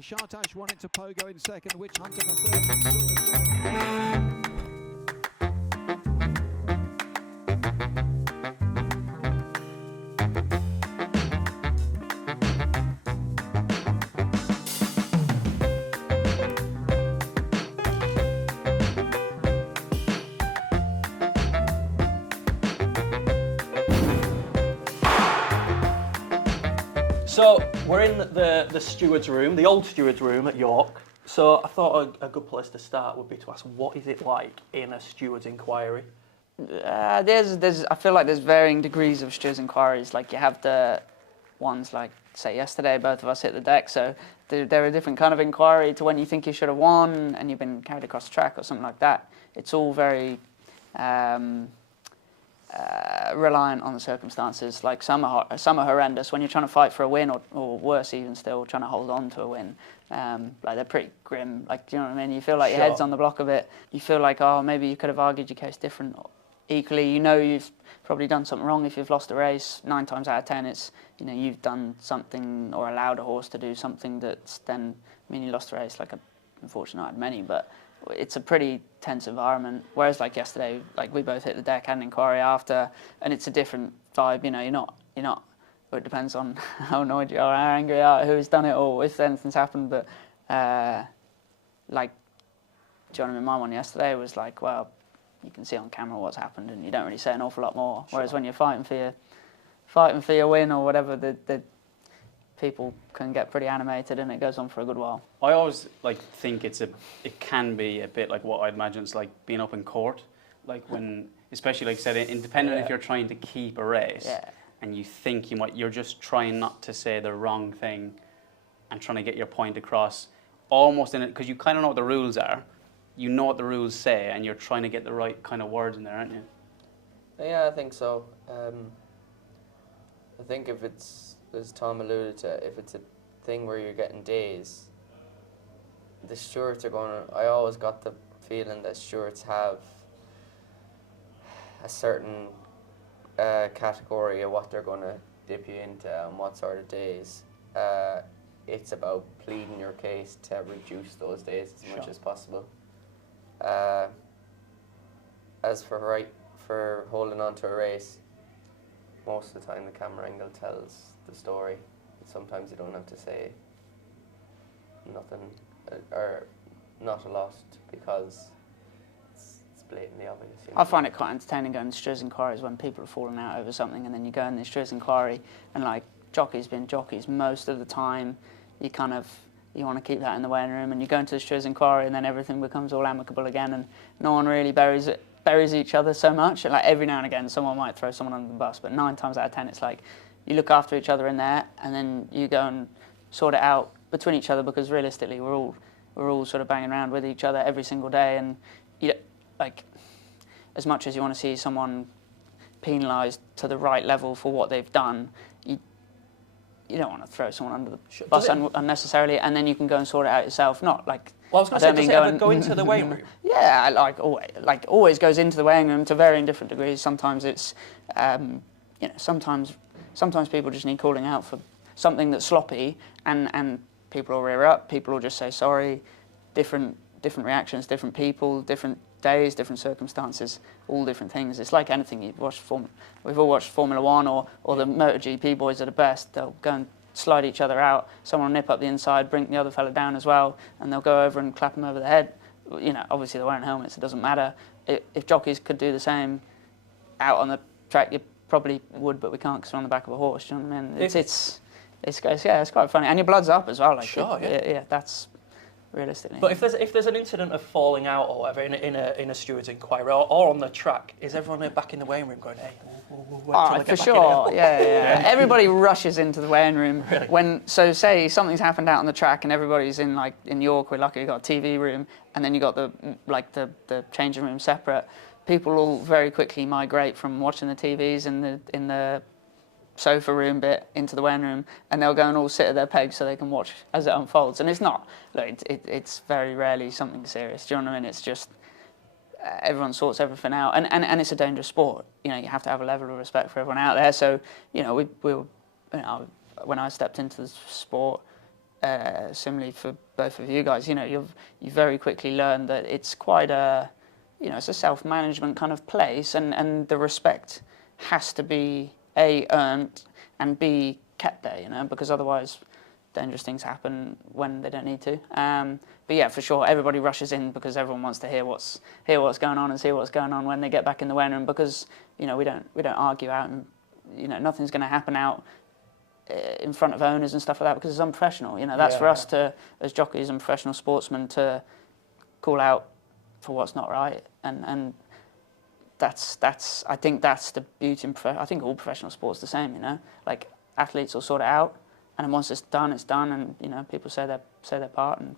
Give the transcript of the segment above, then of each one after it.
Shartash won it to Pogo in second, Witch Hunter for third. So we're in the stewards room, the old stewards room at York. So I thought a good place to start would be to ask, what is it like in a stewards inquiry? I feel like there's varying degrees of stewards inquiries. Like you have the ones like, say yesterday, both of us hit the deck. So they're a different kind of inquiry to when you think you should have won and you've been carried across the track or something like that. It's all very reliant on the circumstances. Like some are horrendous when you're trying to fight for a win, or worse even still, trying to hold on to a win. Like they're pretty grim. Like, do you know what I mean? You feel like your head's on the block a bit. You feel like, oh, maybe you could have argued your case different. Equally, you know you've probably done something wrong if you've lost a race. 9 times out of 10, it's, you know, you've done something or allowed a horse to do something that's then, I mean, you lost a race. Like, unfortunately, I had many, but it's a pretty tense environment. Whereas like yesterday, like we both hit the deck, had an inquiry after, and it's a different vibe. You know, you're not. Well, it depends on how annoyed you are, how angry you are, who's done it, or if anything's happened. But like, do you know what I mean? My one yesterday was like, well, you can see on camera what's happened, and you don't really say an awful lot more. Sure. Whereas when you're fighting for your win or whatever, the people can get pretty animated, and it goes on for a good while. I always think it can be a bit like what I'd imagine it's like being up in court, like when, especially like I said, independent if you're trying to keep a race, and you think you're just trying not to say the wrong thing, and trying to get your point across, almost in it because you kind of know what the rules are, you know what the rules say, and you're trying to get the right kind of words in there, aren't you? Yeah, I think so. I think if it's, as Tom alluded to, if it's a thing where you're getting days, the stewards are going to, I always got the feeling that stewards have a certain category of what they're going to dip you into and what sort of days. It's about pleading your case to reduce those days as much as possible. As for holding on to a race, most of the time the camera angle tells the story. Sometimes you don't have to say nothing or not a lot because it's blatantly obvious. You know? I find it quite entertaining going to stewards inquiries when people are falling out over something, and then you go in the stewards inquiry, and like jockeys being jockeys, most of the time you want to keep that in the weighing room, and you go into the stewards inquiry, and then everything becomes all amicable again, and no one really buries each other so much. Like every now and again someone might throw someone under the bus, but 9 times out of 10 it's like you look after each other in there, and then you go and sort it out between each other, because realistically we're all sort of banging around with each other every single day, and you, like, as much as you want to see someone penalised to the right level for what they've done, you don't want to throw someone under the bus unnecessarily, and then you can go and sort it out yourself. Not like, well, I was going to say, does it ever go into the weighing room? Yeah, always goes into the weighing room to varying different degrees. Sometimes it's, sometimes people just need calling out for something that's sloppy, and people will rear up. People will just say sorry. Different reactions, different people, different days, different circumstances, all different things. It's like anything you've watched. We've all watched Formula 1 or the MotoGP boys are the best. They'll go and slide each other out. Someone will nip up the inside, bring the other fella down as well, and they'll go over and clap him over the head. You know, obviously they're wearing helmets. It doesn't matter. If jockeys could do the same out on the track, you probably would, but we can't because we're on the back of a horse. Do you know what I mean? It's quite funny, and your blood's up as well. Like, sure, yeah, that's. Realistically. But if there's an incident of falling out or whatever in a stewards inquiry or on the track, is everyone back in the weighing room going, hey, for sure, yeah. Everybody rushes into the weighing room really? Say something's happened out on the track and everybody's in York. We're lucky we got a TV room, and then you got the changing room separate. People will very quickly migrate from watching the TVs in the sofa room bit into the weighing room, and they'll go and all sit at their pegs so they can watch as it unfolds. And it's not, it's very rarely something serious. Do you know what I mean? It's just everyone sorts everything out, and it's a dangerous sport. You know, you have to have a level of respect for everyone out there. So, you know, when I stepped into the sport, similarly for both of you guys, you know, you very quickly learn that it's quite a, you know, it's a self-management kind of place, and the respect has to be A, earned, and B, kept there, you know, because otherwise dangerous things happen when they don't need to. But yeah, for sure, everybody rushes in because everyone wants to hear what's going on and see what's going on when they get back in the weighing room, because, you know, we don't argue out, and, you know, nothing's going to happen out in front of owners and stuff like that, because it's unprofessional. You know, that's for us to, as jockeys and professional sportsmen, to call out for what's not right, and that's I think that's the beauty in I think all professional sports the same, you know, like athletes will sort it out, and then once it's done, and, you know, people say their part, and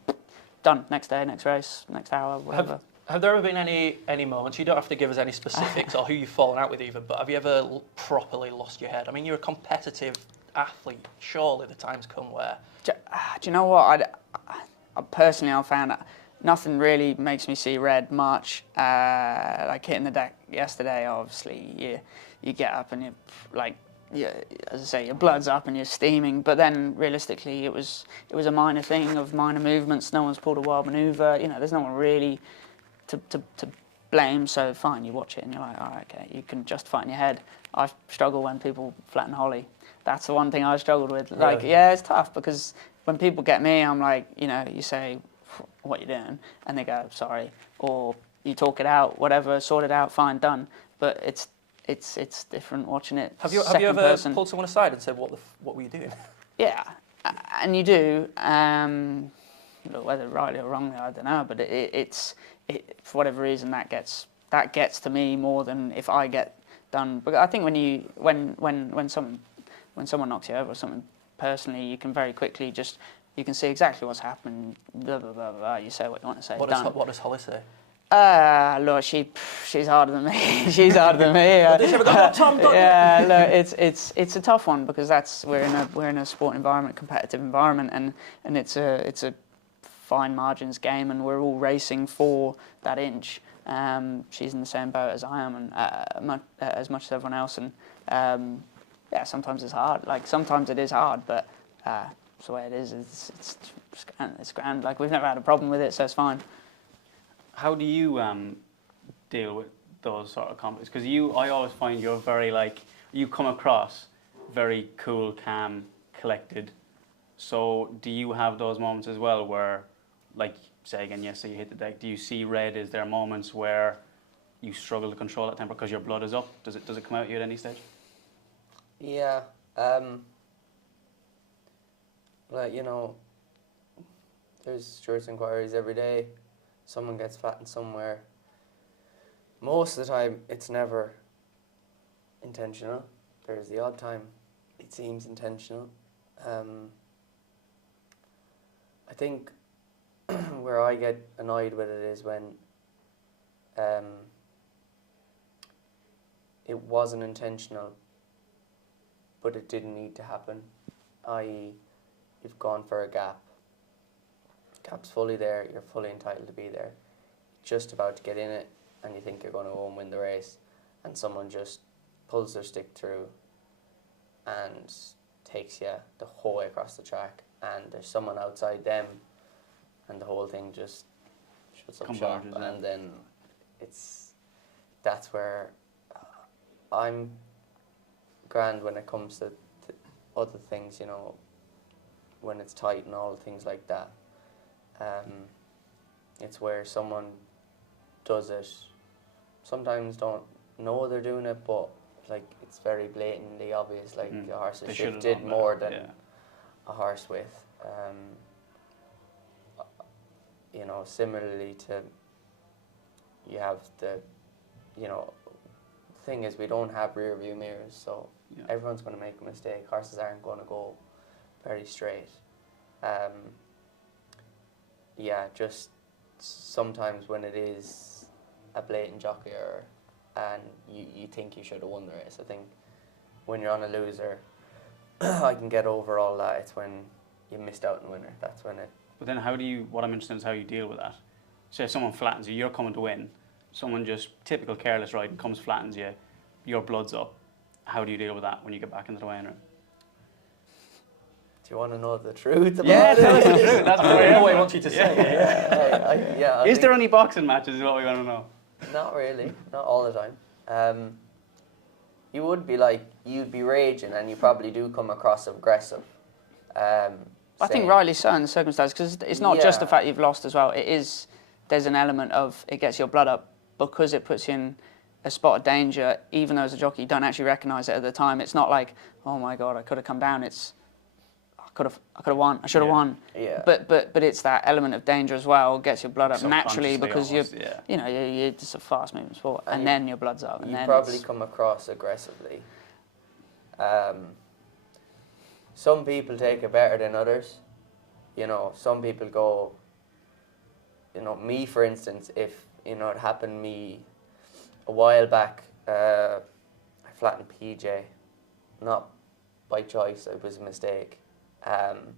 done. Next day, next race, next hour, whatever. Have there ever been any moments, you don't have to give us any specifics or who you've fallen out with even, but have you ever properly lost your head? I mean, you're a competitive athlete. Surely the time's come where... Do you know what? I personally, I found that nothing really makes me see red much. Like hitting the deck yesterday, obviously, you get up and you, like, as I say, your blood's up and you're steaming. But then realistically, it was a minor thing of minor movements. No one's pulled a wild manoeuvre. You know, there's no one really to blame. So fine, you watch it and you're like, all right, okay, you can justify it in your head. I struggle when people flatten Holly. That's the one thing I struggled with. Like, Really? yeah, it's tough, because when people get me, I'm like, you know, you say, what you doing? And they go, sorry. Or you talk it out, whatever, sort it out, fine, done. But it's different watching it. Have you second ever person. pulled someone aside and said, what were you doing? Yeah, and you do. Look, whether rightly or wrongly, I don't know. But it's for whatever reason that gets to me more than if I get done. But I think when someone knocks you over or something personally, you can very quickly you can see exactly what's happened. Blah blah blah blah. You say what you want to say. What does Holly say? Look, she's harder than me. She's harder than me. Yeah, look, it's a tough one, because we're in a sport environment, competitive environment, and it's a fine margins game, and we're all racing for that inch. She's in the same boat as I am, and as much as everyone else, and yeah, sometimes it's hard. Like, sometimes it is hard, but it's the way it is. It's grand. Like, we've never had a problem with it, so it's fine. How do you deal with those sort of conflicts? Because I always find you're very, like, you come across very cool, calm, collected. So do you have those moments as well where, like, say again, yesterday you hit the deck, do you see red? Is there moments where you struggle to control that temper because your blood is up? Does it come out at you at any stage? Yeah. Like, you know, there's Stewards Enquiries every day. Someone gets flattened somewhere. Most of the time, it's never intentional. There's the odd time it seems intentional. I think where I get annoyed with it is when it wasn't intentional, but it didn't need to happen. I.e., you've gone for a gap. Gap's fully there, you're fully entitled to be there. Just about to get in it, and you think you're going to go and win the race, and someone just pulls their stick through and takes you the whole way across the track, and there's someone outside them, and the whole thing just shuts up shop, and then that's where I'm grand when it comes to other things, you know, when it's tight and all things like that. It's where someone does it, sometimes don't know they're doing it, but like it's very blatantly obvious, like the horse is shifted more than a horse with. You know, similarly to, you have the, you know, thing is we don't have rear view mirrors, so everyone's going to make a mistake. Horses aren't going to go very straight. Yeah, just sometimes when it is a blatant jockey and you think you should have won the race. I think when you're on a loser, I can get over all that. It's when you missed out on winner. That's when it... But then what I'm interested in is how you deal with that. Say if someone flattens you, you're coming to win. Someone just, typical careless riding, comes, flattens you, your blood's up. How do you deal with that when you get back into the weighing room? you want to know the truth about Yeah, it? tell us the truth. That's what Whatever way wants you to say it. I Is there think- any boxing matches? Is what we want to know. Not really, not all the time. You would be you'd be raging, and you probably do come across aggressive. I think saying- rightly so in the circumstances, because it's not just the Yeah. fact you've lost as well. There's an element of it gets your blood up because it puts you in a spot of danger, even though as a jockey you don't actually recognise it at the time. It's not like, oh my God, I could have come down. It's I could have won. I should have won. Yeah. But it's that element of danger as well gets your blood up naturally because almost, you're just a fast moving sport, and then your blood's up. And You then probably it's- come across aggressively. Some people take it better than others. You know, some people go. You know, me for instance, if it happened to me a while back, I flattened PJ, not by choice. It was a mistake. And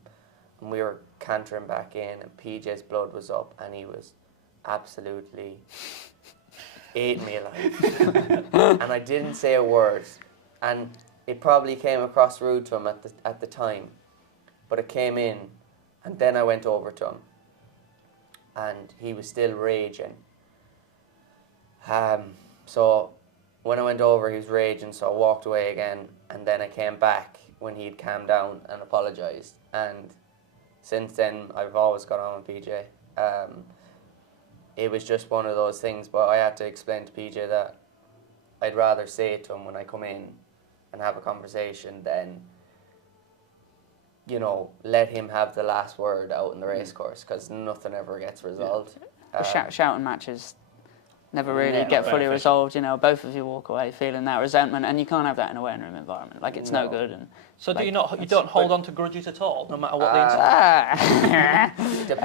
we were cantering back in, and PJ's blood was up, and he was absolutely ate me alive. And I didn't say a word, and it probably came across rude to him at the time, but it came in, and then I went over to him, and he was still raging. So when I went over, he was raging, so I walked away again, and then I came back when he'd calmed down and apologised. And since then, I've always got on with PJ. It was just one of those things, but I had to explain to PJ that I'd rather say it to him when I come in and have a conversation than, let him have the last word out in the race course, because nothing ever gets resolved. shouting matches never really not get fully beneficial. resolved. Both of you walk away feeling that resentment, and you can't have that in a weighing room environment. Like, it's no No. good. And So do like, you don't hold on to grudges at all, no matter what the incident? Depends. It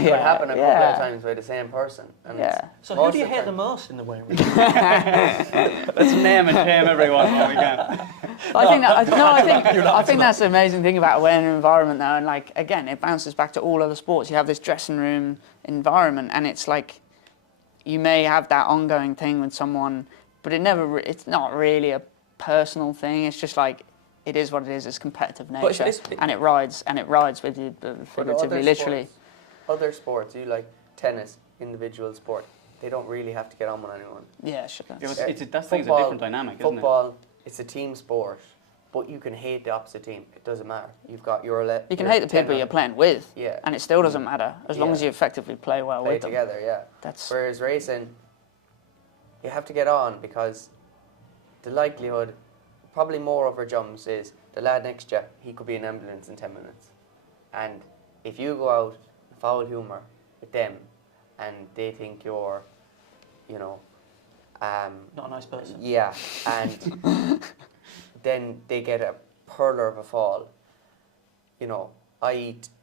could yeah, happen a couple yeah. of times by the same person. And Yeah. So who most do you of the hate the time- most in the weighing room? Let's name and shame everyone while we can. I think that's the amazing thing about a weighing room environment, though. And like, again, it bounces back to all other sports. You have this dressing room environment, and it's like you may have that ongoing thing with someone, but it's not really a personal thing. It's just like, it is what it is. It's competitive nature, But it's- and it rides with you, figuratively, literally. Other sports, you like tennis, individual sport, they don't really have to get on with anyone. Yeah, sure. Yeah, but that's- that's a different dynamic, isn't it? Football, it's a team sport, but you can hate the opposite team. It doesn't matter. You've got your You can hate the people you're playing with, Yeah. and it still doesn't matter as long Yeah. as you effectively play well play with them. together, yeah. That's Whereas racing, you have to get on, because the likelihood, probably more over jumps, is the lad next to you, he could be in ambulance in 10 minutes. And if you go out in foul humour with them, and they think you're, Not a nice person. yeah, and then they get a hurler of a fall.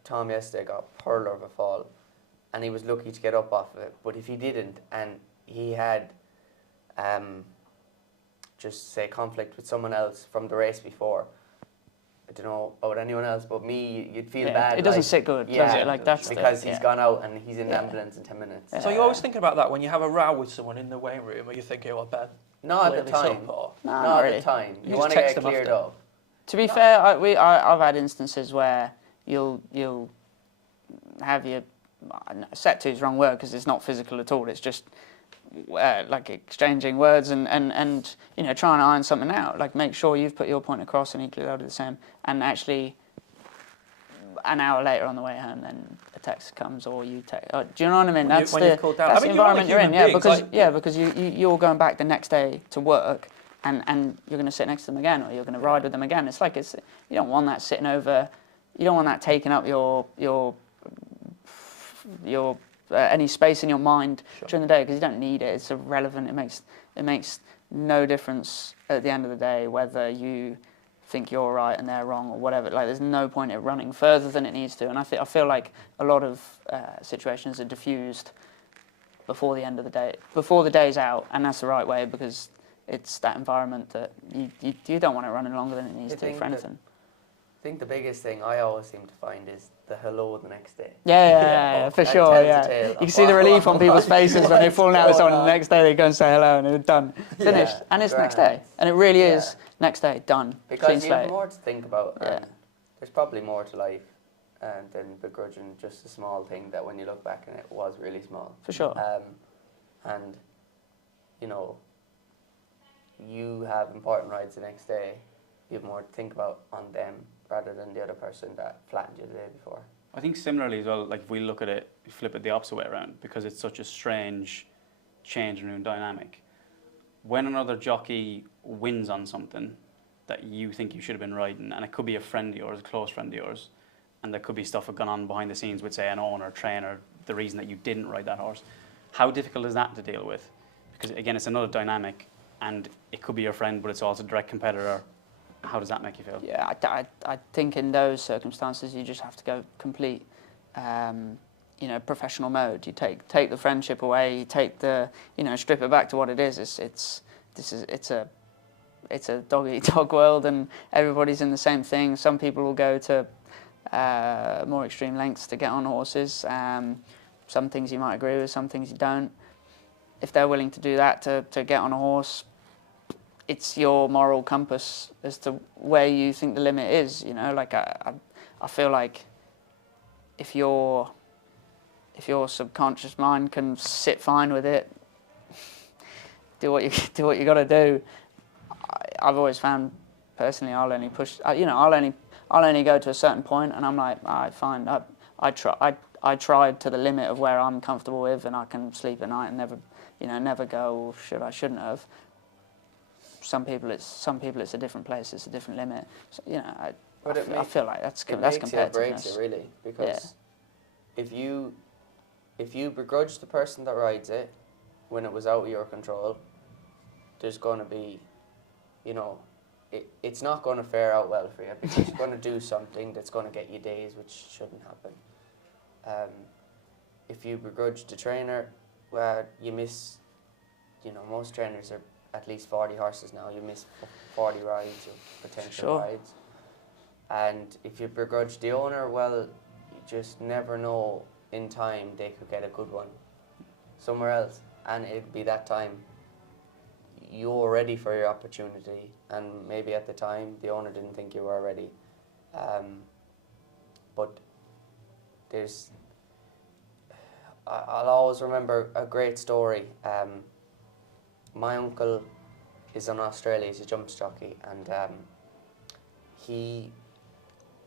Tom yesterday got a hurler of a fall, and he was lucky to get up off of it. But if he didn't, and he had, just say, conflict with someone else from the race before, I don't know about anyone else, but me, you'd feel bad. It doesn't like, sit good, does yeah, it? Like, that's because the, he's yeah. gone out and he's in Yeah. ambulance in 10 minutes. So you're always thinking about that when you have a row with someone in the weighing room, or you think, oh, I better Not clear at the this time. up, or... No, Not not at really. the time. You You just want to text get them cleared after. up. To be fair, I've had instances where you'll have your set to is the wrong word because it's not physical at all. It's just like exchanging words and trying to iron something out. Like, make sure you've put your point across and equally they'll do the same. And actually, an hour later on the way home, then a text comes or you text. Do you know what I mean? When you've called down. I mean, the you're all environment you're in. human Yeah, beings, because you're going back the next day to work. And you're going to sit next to them again, or you're going to ride with them again. It's like you don't want that sitting over, you don't want that taking up your any space in your mind during the day, because you don't need it. It's irrelevant. It makes no difference at the end of the day whether you think you're right and they're wrong or whatever. Like, there's no point in it running further than it needs to. And I feel like a lot of situations are diffused before the end of the day, before the day's out, and that's the right way, because it's that environment that you don't want it running longer than it needs to for anything. I think the biggest thing I always seem to find is the hello the next day. Yeah, for That sure. tells the Yeah, tale you can of see the relief on people's faces when they've what's fallen out with going someone. The on. next day they go and say hello and they're done, finished, and it's next day, grand. and it really Yeah. is next day done. Clean Because you have slate. more to think about. Yeah. And there's probably more to life than begrudging just a small thing that when you look back and it was really small. For sure. And, you know, you have important rides the next day. You have more to think about on them rather than the other person that flattened you the day before. I think similarly as well, like if we look at it, flip it the opposite way around, because it's such a strange change in dynamic. When another jockey wins on something that you think you should have been riding, and it could be a friend of yours, a close friend of yours, and there could be stuff that gone on behind the scenes with, say, an owner, trainer, the reason that you didn't ride that horse. How difficult is that to deal with? Because again, it's another dynamic, and it could be your friend, but it's also a direct competitor. How does that make you feel? Yeah, I think in those circumstances you just have to go complete, you know, professional mode. You take the friendship away. You take the, you know, strip it back to what it is. It's a dog eat dog world, and everybody's in the same thing. Some people will go to more extreme lengths to get on horses. Some things you might agree with, some things you don't. If they're willing to do that to get on a horse, it's your moral compass as to where you think the limit is. You know, like I feel like if your subconscious mind can sit fine with it, do what you got to do. I've always found personally, I'll only push. You know, I'll only go to a certain point, and I'm like, I find I tried to the limit of where I'm comfortable with, and I can sleep at night and never go, I shouldn't have. Some people it's a different place, it's a different limit. So, you know, I feel like that's competitiveness. It breaks it really, because if you begrudge the person that rides it when it was out of your control, there's going to be, you know, it's not going to fare out well for you, because you're going to do something that's going to get you days which shouldn't happen. If you begrudge the trainer, well, you miss, you know, most trainers are at least 40 horses now. You miss 40 rides or potential rides. And if you begrudge the owner, well, you just never know in time they could get a good one somewhere else, and it'd be that time you're ready for your opportunity, and maybe at the time the owner didn't think you were ready. But I'll always remember a great story. My uncle is in Australia, he's a jumps jockey, and he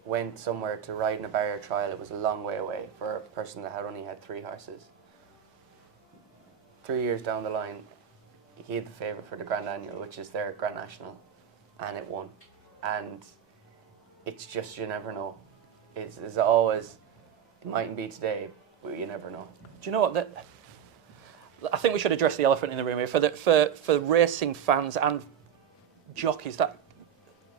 went somewhere to ride in a barrier trial. It was a long way away for a person that had only had 3 horses. 3 years down the line, he had the favourite for the Grand Annual, which is their Grand National, and it won. And it's just, you never know. It's always, it mightn't be today, but you never know. Do you know what? I think we should address the elephant in the room here for racing fans and jockeys. That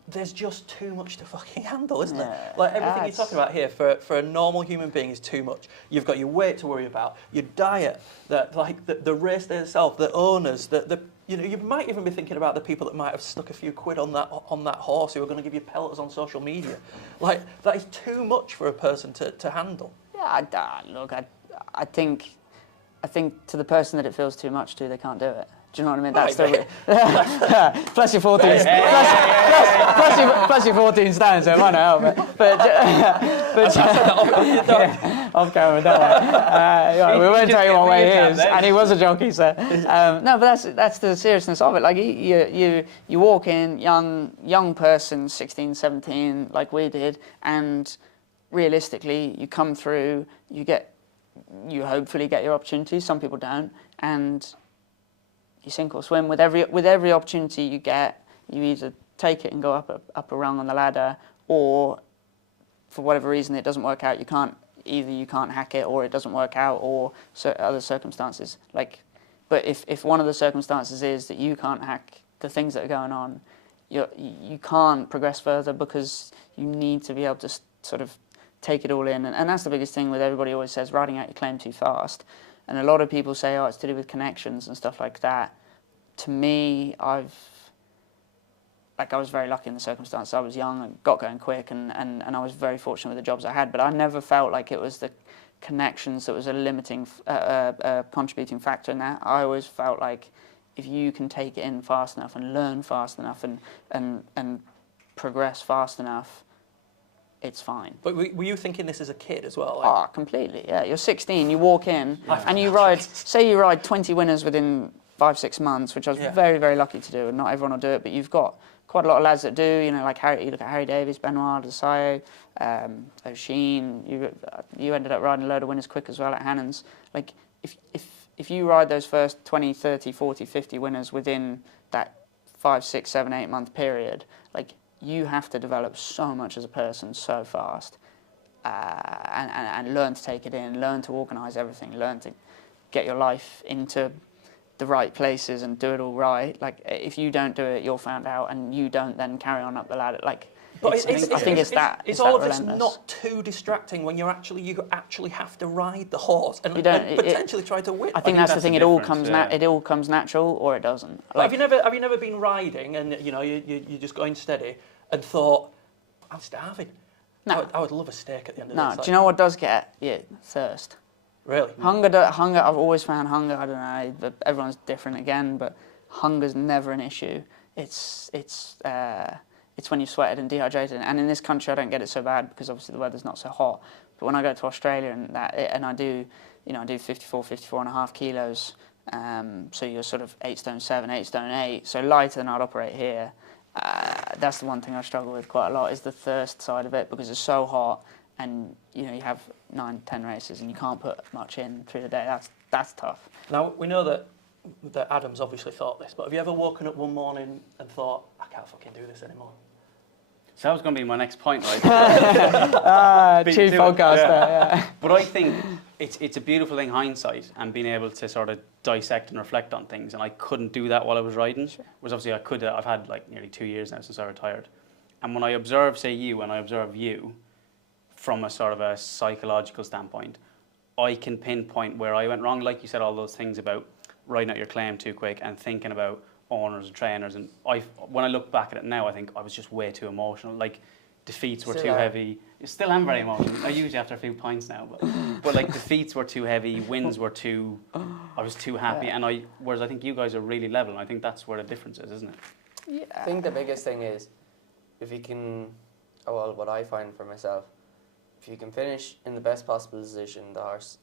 there's just too much to fucking handle, isn't there? Like everything you're talking about here for a normal human being is too much. You've got your weight to worry about, your diet, the race day itself, the owners, you know, you might even be thinking about the people that might have stuck a few quid on that horse who are going to give you pelters on social media. Like that is too much for a person to handle. Yeah, look, I think to the person that it feels too much to, they can't do it. Do you know what I mean? That's plus your 14, plus your 14 stones, so it might not help. But off camera, don't worry. We won't tell you what way he is, and he was a jockey, so no. But that's the seriousness of it. Like you walk in, young person, 16, 17, like we did, and realistically, you come through, you hopefully get your opportunity. Some people don't, and you sink or swim. With every opportunity you get, you either take it and go up a rung on the ladder, or for whatever reason it doesn't work out. You can't hack it, or it doesn't work out, or other circumstances. But if one of the circumstances is that you can't hack the things that are going on, you can't progress further, because you need to be able to sort of take it all in. And that's the biggest thing with everybody always says, riding out your claim too fast. And a lot of people say, oh, it's to do with connections and stuff like that. To me, I was very lucky in the circumstances. I was young and got going quick, and I was very fortunate with the jobs I had, but I never felt like it was the connections that was a limiting, contributing factor in that. I always felt like if you can take it in fast enough and learn fast enough and progress fast enough, it's fine. But were you thinking this as a kid as well? Oh, completely, yeah. You're 16, you walk in, and you ride, say you ride 20 winners within 5-6 months, which I was very, very lucky to do, and not everyone will do it, but you've got quite a lot of lads that do, you know, like Harry, you look at Harry Davies, Benoit, Desailly, O'Sheen, you ended up riding a load of winners quick as well at Hannon's. Like, if you ride those first 20, 30, 40, 50 winners within that 5, 6, 7, 8 month period, like, you have to develop so much as a person so fast, and learn to take it in, learn to organise everything, learn to get your life into the right places and do it all right. Like, if you don't do it, you're found out, and you don't then carry on up the ladder. Like, but I think it's all of relentless. it's not too distracting when you actually have to ride the horse and, You don't- and potentially try to win. I think that's the thing. the It all difference, comes it all comes natural, or it doesn't. Like, have you never been riding and you're just going steady and thought, I'm starving? No. I would love a steak at the end of No, this. do you know what does get you? Thirst. Really? Hunger. I've always found hunger. I don't know. But everyone's different again, but hunger's never an issue. It's when you've sweated and dehydrated. And in this country, I don't get it so bad because obviously the weather's not so hot. But when I go to Australia and I do 54 and a half kilos. So you're sort of 8 stone 7, 8 stone 8. So lighter than I'd operate here. That's the one thing I struggle with quite a lot, is the thirst side of it, because it's so hot, and you have 9, 10 races and you can't put much in through the day. That's tough. Now, we know that Adam's obviously thought this, but have you ever woken up one morning and thought, I can't fucking do this anymore? So that was going to be my next point, right? Chief podcaster, yeah. But I think it's a beautiful thing, hindsight, and being able to sort of dissect and reflect on things. And I couldn't do that while I was riding. Sure. Whereas obviously I could. I've had like nearly 2 years now since I retired. And when I observe, say, you, and I observe you from a sort of a psychological standpoint, I can pinpoint where I went wrong. Like you said, all those things about riding out your claim too quick and thinking about owners and trainers. And when I look back at it now, I think I was just way too emotional. Like, defeats were too heavy. I still am very emotional. I usually after a few pints now, but like defeats were too heavy, wins were too. I was too happy, and whereas I think you guys are really level, and I think that's where the difference is, isn't it? Yeah. I think the biggest thing is if you can. Well, what I find for myself, if you can finish in the best possible position, the horse,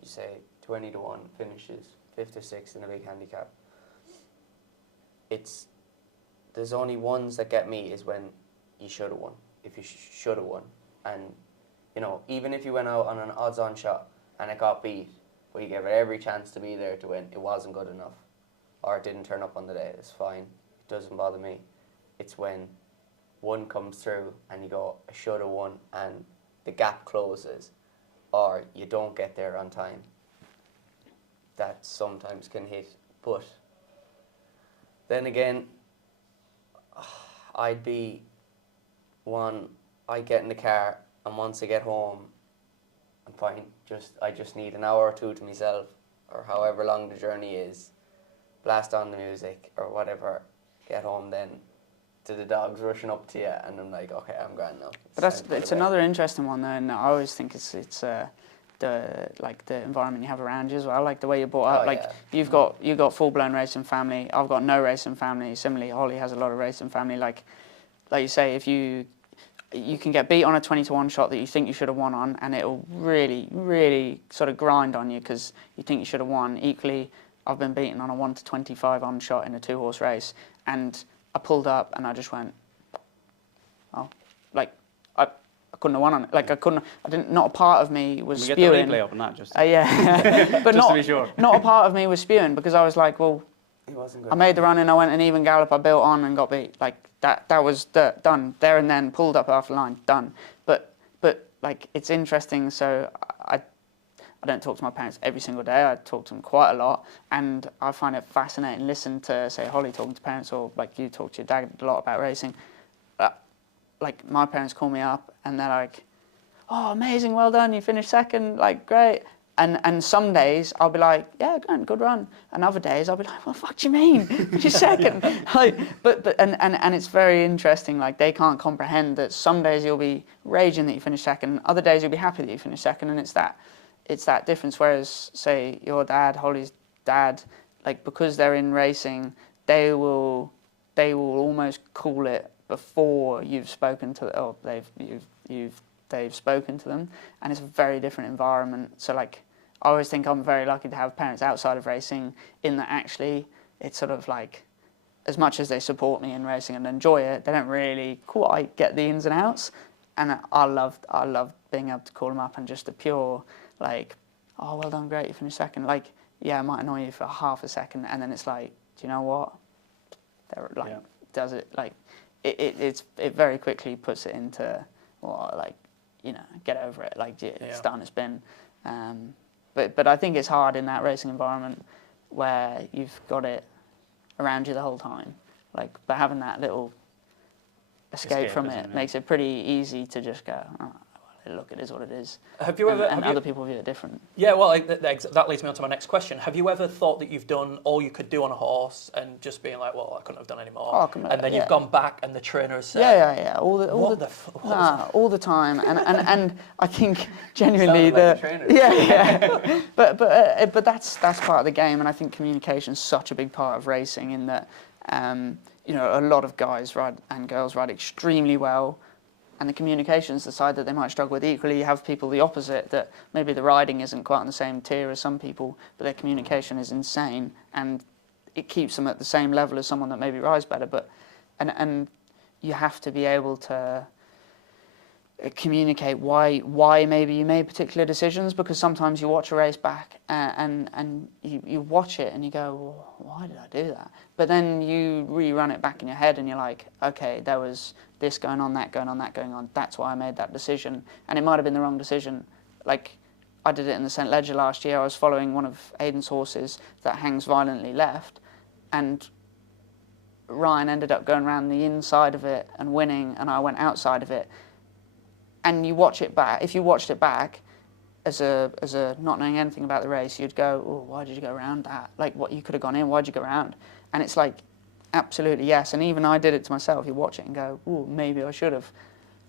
you say 20-1 finishes 5th or 6th in a big handicap. There's only ones that get me is when you should have won. If you should have won, and even if you went out on an odds-on shot and it got beat, but you gave it every chance to be there to win, it wasn't good enough, or it didn't turn up on the day. It's fine. It doesn't bother me. It's when one comes through and you go, I should have won, and the gap closes, or you don't get there on time. That sometimes can hit, but then again, I'd get in the car, and once I get home, I'm fine. I just need an hour or two to myself, or however long the journey is. Blast on the music or whatever. Get home then, to the dogs rushing up to you, and I'm like, okay, I'm grand now. But it's another interesting one though, and I always think it's the environment you have around you as well, like the way you're brought up. You've got full blown racing family. I've got no racing family. Similarly, Holly has a lot of racing family. Like you say, if you can get beat on a 20-1 shot that you think you should have won on, and it'll really, really sort of grind on you because you think you should have won. Equally, I've been beaten on a 1-25 on shot in a 2-horse race, and I pulled up and I just went, oh, like I couldn't have won on it. Like not a part of me was spewing. We get the replay up on that, just. Yeah, but just to be sure. Not a part of me was spewing because I was like, well, It wasn't good. I made the run and I went an even gallop. I built on and got beat. Like that was done there and then. Pulled up after the line, done. But like it's interesting. So I don't talk to my parents every single day. I talk to them quite a lot, and I find it fascinating. Listen to say Holly talking to parents, or like you talk to your dad a lot about racing. Like my parents call me up and they're like, "Oh, amazing, well done, you finished second, like great." And some days I'll be like, yeah, good run. And other days I'll be like, what the fuck do you mean? You're second. Like, but it's very interesting. Like they can't comprehend that some days you'll be raging that you finished second, other days you'll be happy that you finished second, and it's that difference. Whereas say your dad, Holly's dad, like because they're in racing, they will almost call it before you've spoken to, or they've spoken to them, and it's a very different environment. So like, I always think I'm very lucky to have parents outside of racing, in that actually it's sort of like, as much as they support me in racing and enjoy it, they don't really quite get the ins and outs. And I love being able to call them up and just the pure, like, oh, well done, great, you finished second. Like, yeah, it might annoy you for half a second, and then it's like, do you know what? They're like, does it, like, it very quickly puts it into, well, like, you know, get over it. Like, it's done, it's been. But I think it's hard in that racing environment where you've got it around you the whole time. Like, but having that little escape from it makes it pretty easy to just go, oh, well, look, it is what it is. Have you ever? And other people view it different. Yeah, well, that leads me on to my next question. Have you ever thought that you've done all you could do on a horse and just being like, well, I couldn't have done any more, and then you've gone back and the trainer has said, yeah, all the time, and I think genuinely but that's part of the game, and I think communication is such a big part of racing, in that you know, a lot of guys ride and girls ride extremely well, and the communication's the side that they might struggle with. Equally, you have people the opposite, that maybe the riding isn't quite on the same tier as some people, but their communication is insane, and it keeps them at the same level as someone that maybe rides better. But and you have to be able to communicate why maybe you made particular decisions, because sometimes you watch a race back and you watch it and you go, well, why did I do that? But then you rerun it back in your head and you're like, okay, there was this going on, that going on, that going on, that's why I made that decision. And it might have been the wrong decision. Like, I did it in the St. Leger last year. I was following one of Aidan's horses that hangs violently left, and Ryan ended up going around the inside of it and winning, and I went outside of it. And you watch it back. If you watched it back, as a not knowing anything about the race, you'd go, "Oh, why did you go around that? Like, what, you could have gone in? Why'd you go around?" And it's like, absolutely yes. And even I did it to myself. You watch it and go, "Oh, maybe I should have."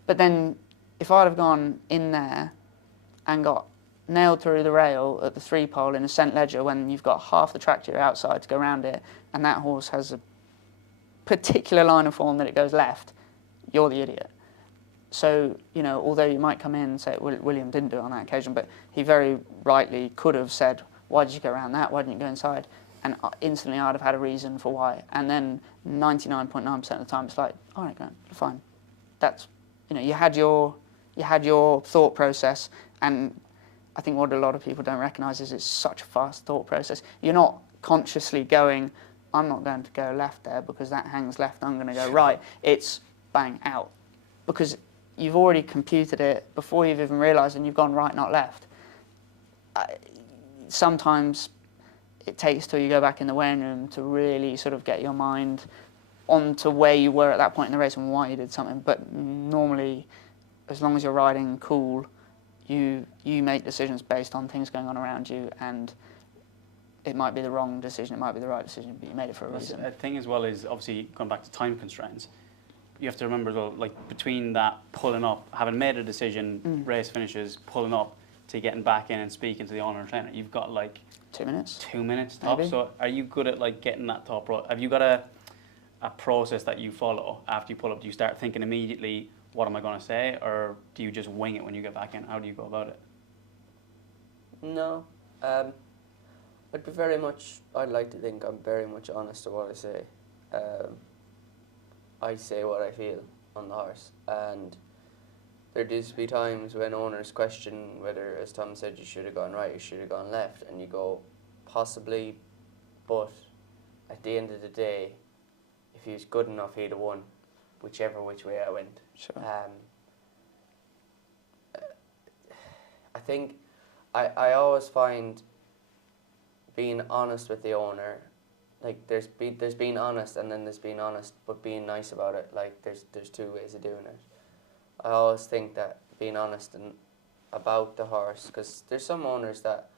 But then, if I'd have gone in there and got nailed through the rail at the 3-pole in a St. Leger, when you've got half the track to your outside to go around it, and that horse has a particular line of form that it goes left, you're the idiot. So, you know, although you might come in and say, William didn't do it on that occasion, but he very rightly could have said, why did you go around that? Why didn't you go inside? And instantly I'd have had a reason for why. And then 99.9% of the time, it's like, all right, Grant, fine. That's, you know, you had your thought process, and I think what a lot of people don't recognise is it's such a fast thought process. You're not consciously going, I'm not going to go left there because that hangs left, I'm going to go right. It's bang, out. Because you've already computed it before you've even realised, and you've gone right, not left. Sometimes it takes till you go back in the weighing room to really sort of get your mind onto where you were at that point in the race and why you did something. But normally, as long as you're riding cool, you make decisions based on things going on around you, and it might be the wrong decision, it might be the right decision, but you made it for a reason. The thing as well is, obviously, going back to time constraints, you have to remember, though, like, between that pulling up, having made a decision, race finishes, pulling up, to getting back in and speaking to the owner and trainer, you've got like 2 minutes. 2 minutes top. Maybe. So are you good at like getting that top? Have you got a process that you follow after you pull up? Do you start thinking immediately, what am I going to say, or do you just wing it when you get back in? How do you go about it? No, I'd like to think I'm very much honest to what I say. I say what I feel on the horse, and there does be times when owners question whether, as Tom said, you should have gone right, you should have gone left, and you go, possibly, but at the end of the day, if he was good enough, he'd have won, whichever which way I went. Sure. I think I always find being honest with the owner, like there's being honest and then there's being honest but being nice about it. Like there's two ways of doing it. I always think that being honest and about the horse, because there's some owners that,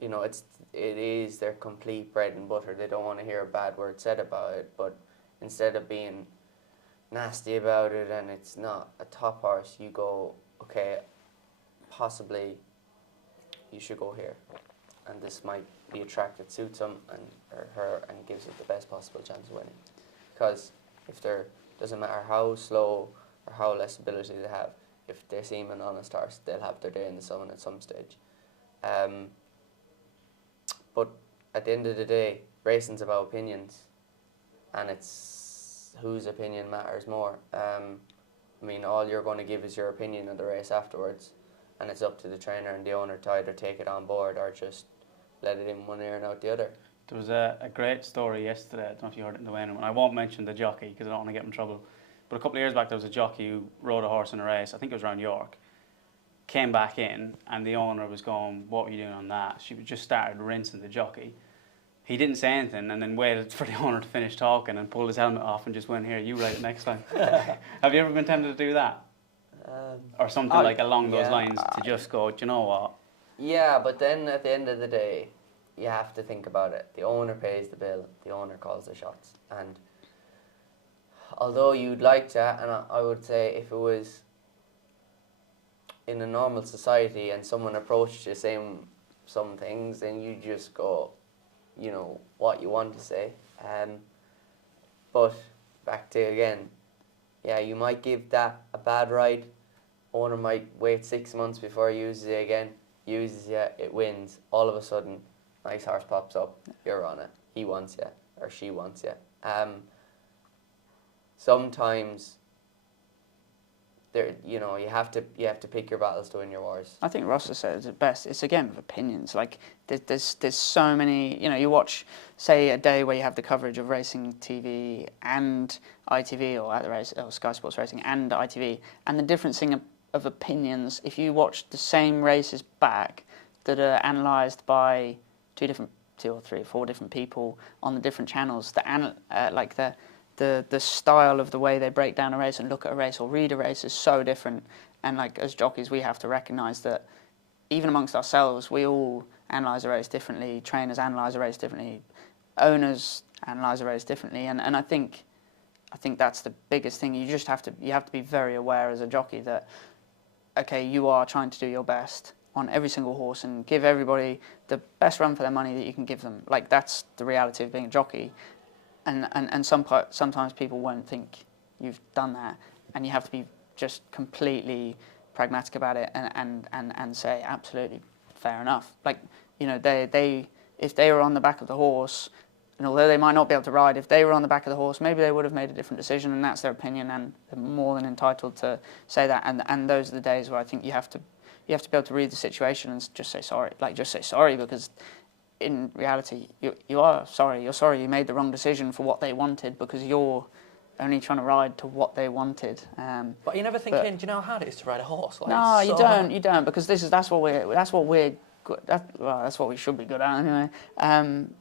you know, it is their complete bread and butter. They don't want to hear a bad word said about it, but instead of being nasty about it and it's not a top horse, you go, okay, possibly you should go here, and this might be a track that suits him or her and gives it the best possible chance of winning. Because if they're Doesn't matter how slow or how less ability they have. If they seem an honest horse, they'll have their day in the sun at some stage. But at the end of the day, racing's about opinions, and it's whose opinion matters more. I mean, all you're going to give is your opinion of the race afterwards, and it's up to the trainer and the owner to either take it on board or just let it in one ear and out the other. There was a great story yesterday, I don't know if you heard it in the weigh-in, and I won't mention the jockey because I don't want to get him in trouble, but a couple of years back there was a jockey who rode a horse in a race, I think it was around York, came back in and the owner was going, what were you doing on that? She just started rinsing the jockey. He didn't say anything and then waited for the owner to finish talking and pulled his helmet off and just went, here, you ride it next time. Have you ever been tempted to do that? Or something like along those lines to just go, do you know what? Yeah, but then at the end of the day, you have to think about it. The owner pays the bill, the owner calls the shots. And although you'd like that, and I would say if it was in a normal society and someone approached you saying some things, then you just go, you know, what you want to say. But back to again, yeah, you might give that a bad ride. Owner might wait 6 months before he uses it again. Uses you, it wins. All of a sudden, nice horse pops up. You're on it. He wants you, or she wants you. Sometimes there, you know, you have to pick your battles to win your wars. I think Rossa says it best. It's a game of opinions. Like there's so many. You know, you watch, say, a day where you have the coverage of racing TV and ITV, or at the race, or Sky Sports Racing and ITV, and the differencing of opinions. If you watch the same races back that are analysed by two or three or four different people on the different channels, the style of the way they break down a race and look at a race or read a race is so different. And like as jockeys, we have to recognise that even amongst ourselves, we all analyse a race differently. Trainers analyse a race differently. Owners analyse a race differently. And I think that's the biggest thing. You just have to be very aware as a jockey that, okay, you are trying to do your best on every single horse and give everybody the best run for their money that you can give them. Like that's the reality of being a jockey. And sometimes people won't think you've done that, and you have to be just completely pragmatic about it and say absolutely fair enough. Like, you know, they if they were on the back of the horse, and although they might not be able to ride, if they were on the back of the horse, maybe they would have made a different decision, and that's their opinion, and they're more than entitled to say that. And those are the days where I think you have to be able to read the situation and just say sorry. Like just say sorry, because in reality, you are sorry. You're sorry you made the wrong decision for what they wanted, because you're only trying to ride to what they wanted. But you're never thinking, do you know how hard it is to ride a horse? Like, no, you so don't. hard. You don't, because that's what we're good. That's what we should be good at anyway.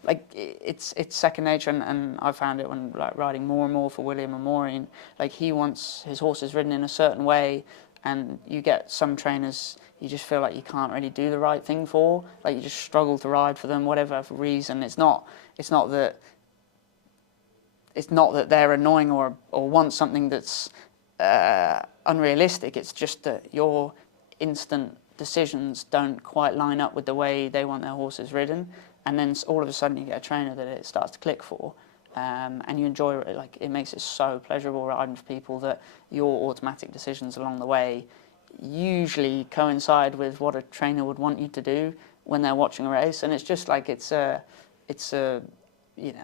Like it's second nature, and I found it when like riding more and more for William and Maureen. Like he wants his horses ridden in a certain way, and you get some trainers you just feel like you can't really do the right thing for. Like you just struggle to ride for them, whatever reason. It's not that they're annoying or want something that's unrealistic. It's just that your instant decisions don't quite line up with the way they want their horses ridden, and then all of a sudden you get a trainer that it starts to click for, and you enjoy it. Like it makes it so pleasurable riding for people that your automatic decisions along the way usually coincide with what a trainer would want you to do when they're watching a race. And it's just like it's a you know,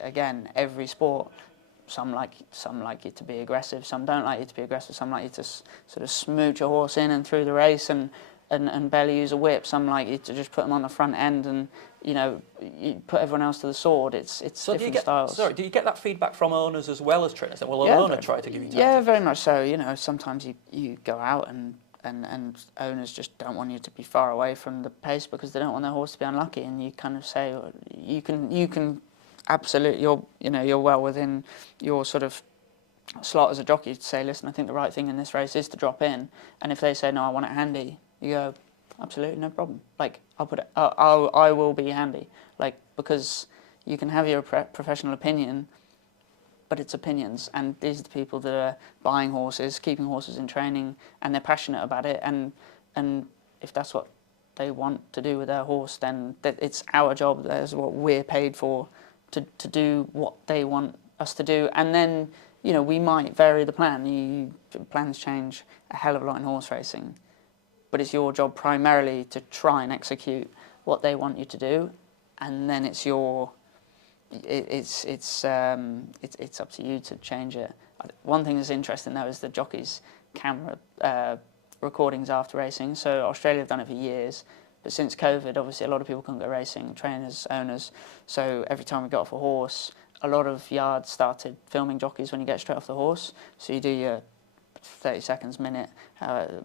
again, every sport, some like you to be aggressive, some don't like you to be aggressive, some like you to sort of smooch a horse in and through the race and barely use a whip, some like you to just put them on the front end and, you know, you put everyone else to the sword. It's so different styles. Sorry, do you get that feedback from owners as well as trainers? Will an owner try to give you tactics? Yeah, very much so. You know, sometimes you go out and owners just don't want you to be far away from the pace because they don't want their horse to be unlucky, and you kind of say you can absolutely, you're well within your sort of slot as a jockey to say, listen, I think the right thing in this race is to drop in, and if they say no, I want it handy, you go, absolutely no problem. Like I will be handy, like, because you can have your professional opinion, but it's opinions, and these are the people that are buying horses, keeping horses in training, and they're passionate about it, and if that's what they want to do with their horse, then it's our job. That's what we're paid for, to do what they want us to do. And then you know, we might vary the plan. Plans change a hell of a lot in horse racing, but it's your job primarily to try and execute what they want you to do, and then it's up to you to change it. One thing that's interesting though is the jockeys' camera recordings after racing. So Australia have done it for years, but since COVID, obviously a lot of people couldn't go racing, trainers, owners. So every time we got off a horse, a lot of yards started filming jockeys when you get straight off the horse. So you do your 30 seconds, minute,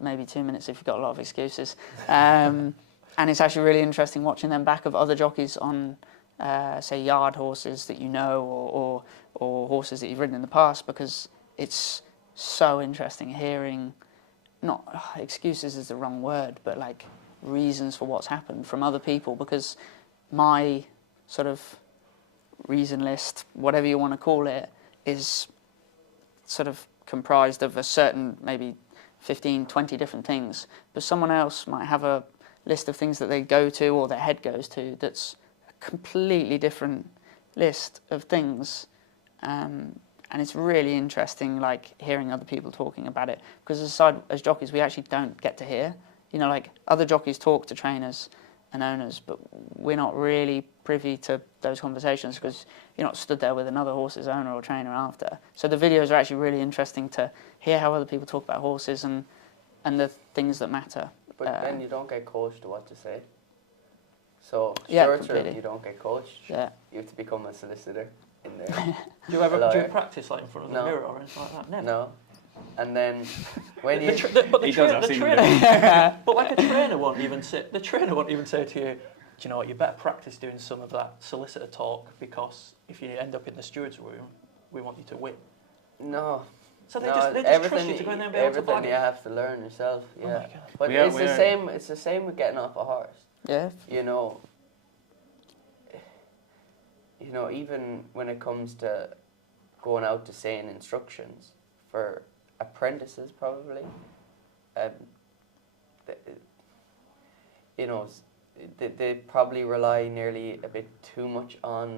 maybe 2 minutes if you've got a lot of excuses. And it's actually really interesting watching them back of other jockeys on, say, yard horses that you know, or horses that you've ridden in the past, because it's so interesting hearing, not excuses is the wrong word, but like reasons for what's happened from other people, because my sort of reason list, whatever you want to call it, is sort of comprised of a certain maybe 15, 20 different things, but someone else might have a list of things that they go to or their head goes to that's a completely different list of things, and it's really interesting, like hearing other people talking about it, because as jockeys we actually don't get to hear, you know, like other jockeys talk to trainers and owners, but we're not really privy to those conversations because you're not stood there with another horse's owner or trainer after. So the videos are actually really interesting to hear how other people talk about horses and the things that matter. But then you don't get coached to what to say. So Yeah, Stewards, you don't get coached. Yeah. You have to become a solicitor in there. Do you practice like in front of the mirror or anything like that? Never. No. And then when you but the trainer, but like a trainer won't even say to you, do you know what, you better practice doing some of that solicitor talk, because if you end up in the stewards room, we want you to win. No. So they just trust you to go in there and be able to blag everything you have to learn yourself. Yeah. Oh my God. But it's the same. It's the same with getting off a horse. Yeah. You know, even when it comes to going out to saying instructions for apprentices, probably, they probably rely nearly a bit too much on,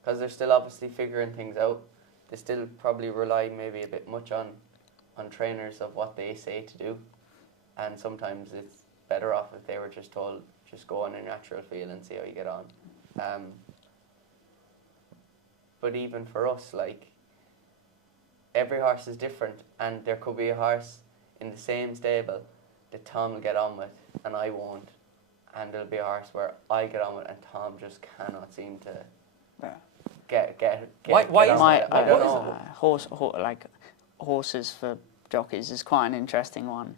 because they're still obviously figuring things out. They still probably rely maybe a bit much on trainers of what they say to do, and sometimes it's better off if they were just told, just go on a natural feel and see how you get on. But even for us, like, every horse is different, and there could be a horse in the same stable that Tom will get on with and I won't, and there'll be a horse where I get on with and Tom just cannot seem to get Why on is with it. I don't know. Horses for jockeys is quite an interesting one.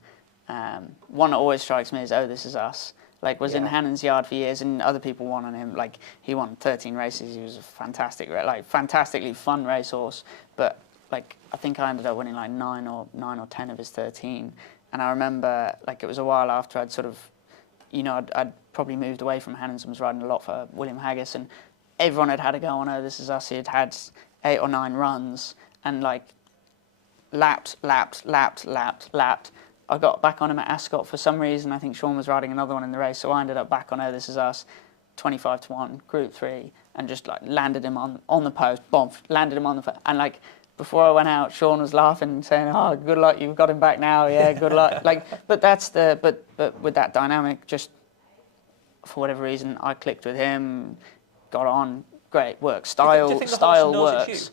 One that always strikes me is This Is Us. Like, was in Hannon's yard for years, and other people won on him. Like, he won 13 races. He was a fantastically fun racehorse. But like, I think I ended up winning like 9 or 10 of his 13. And I remember, like, it was a while after I'd sort of, I'd probably moved away from Hannon's and was riding a lot for William Haggis, and everyone had a go on This Is Us. He had 8 or 9 runs, and like, lapped. I got back on him at Ascot for some reason. I think Sean was riding another one in the race, so I ended up back on This Is Us, 25-1, Group 3, and just like landed him on the post, landed him on the post. And like, before I went out, Sean was laughing and saying, "Oh, good luck, you've got him back now. Yeah, good luck." Like, but with that dynamic, just for whatever reason, I clicked with him, got on, great work. Style works.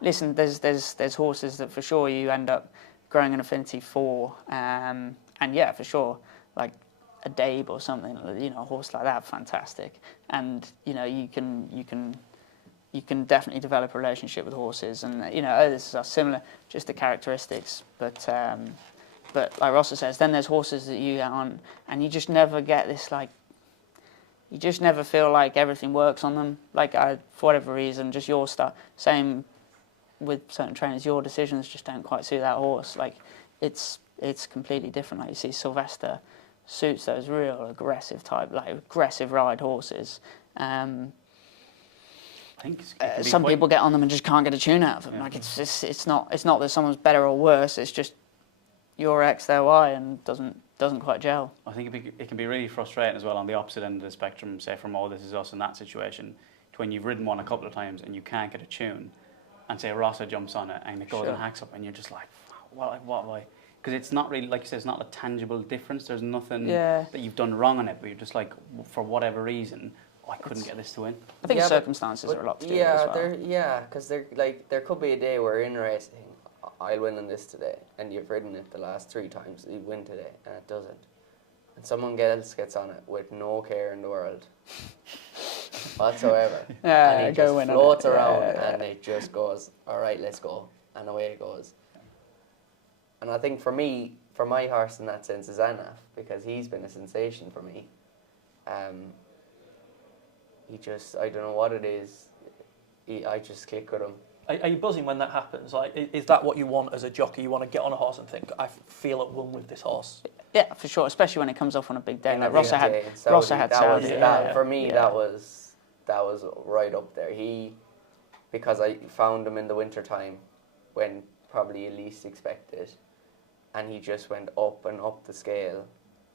Listen, there's horses that for sure you end up growing an affinity for, and yeah, for sure, like a Dabe or something, a horse like that, fantastic. And you can definitely develop a relationship with horses, and This Is similar, just the characteristics. But like Rossa says, then there's horses that you get on, and you just never get this, like, you just never feel like everything works on them. Like, for whatever reason, just your stuff. Same with certain trainers, your decisions just don't quite suit that horse. Like, it's completely different. Like, you see Sylvester suits those real aggressive type, like aggressive ride horses. I think some people get on them and just can't get a tune out of them. Yeah. Like, it's not that someone's better or worse. It's just your X, their Y, and doesn't quite gel. I think it can be really frustrating as well on the opposite end of the spectrum. Say from This Is Us in that situation, to when you've ridden one a couple of times and you can't get a tune. and say Rossa jumps on it and it goes and hacks up, and you're just like, what have I? Because it's not really, like you said, it's not a tangible difference. There's nothing that you've done wrong on it, but you're just like, for whatever reason, I couldn't get this to win. I think circumstances are a lot to do with it as well. Because there could be a day where in racing, I'll win on this today, and you've ridden it the last 3 times, you win today, and it doesn't. And someone else gets on it with no care in the world whatsoever. And it just floats around, and it just goes, all right, let's go. And away it goes. And I think for me, for my horse in that sense is Anaf, because he's been a sensation for me. He just, I don't know what it is, I just click with him. Are you buzzing when that happens? Like, is that what you want as a jockey? You want to get on a horse and think, I feel at one with this horse? Yeah, for sure, especially when it comes off on a big day. Like Rossa had Saudi. Saudi. For me, that was right up there. Because I found him in the winter time when probably you least expected, and he just went up and up the scale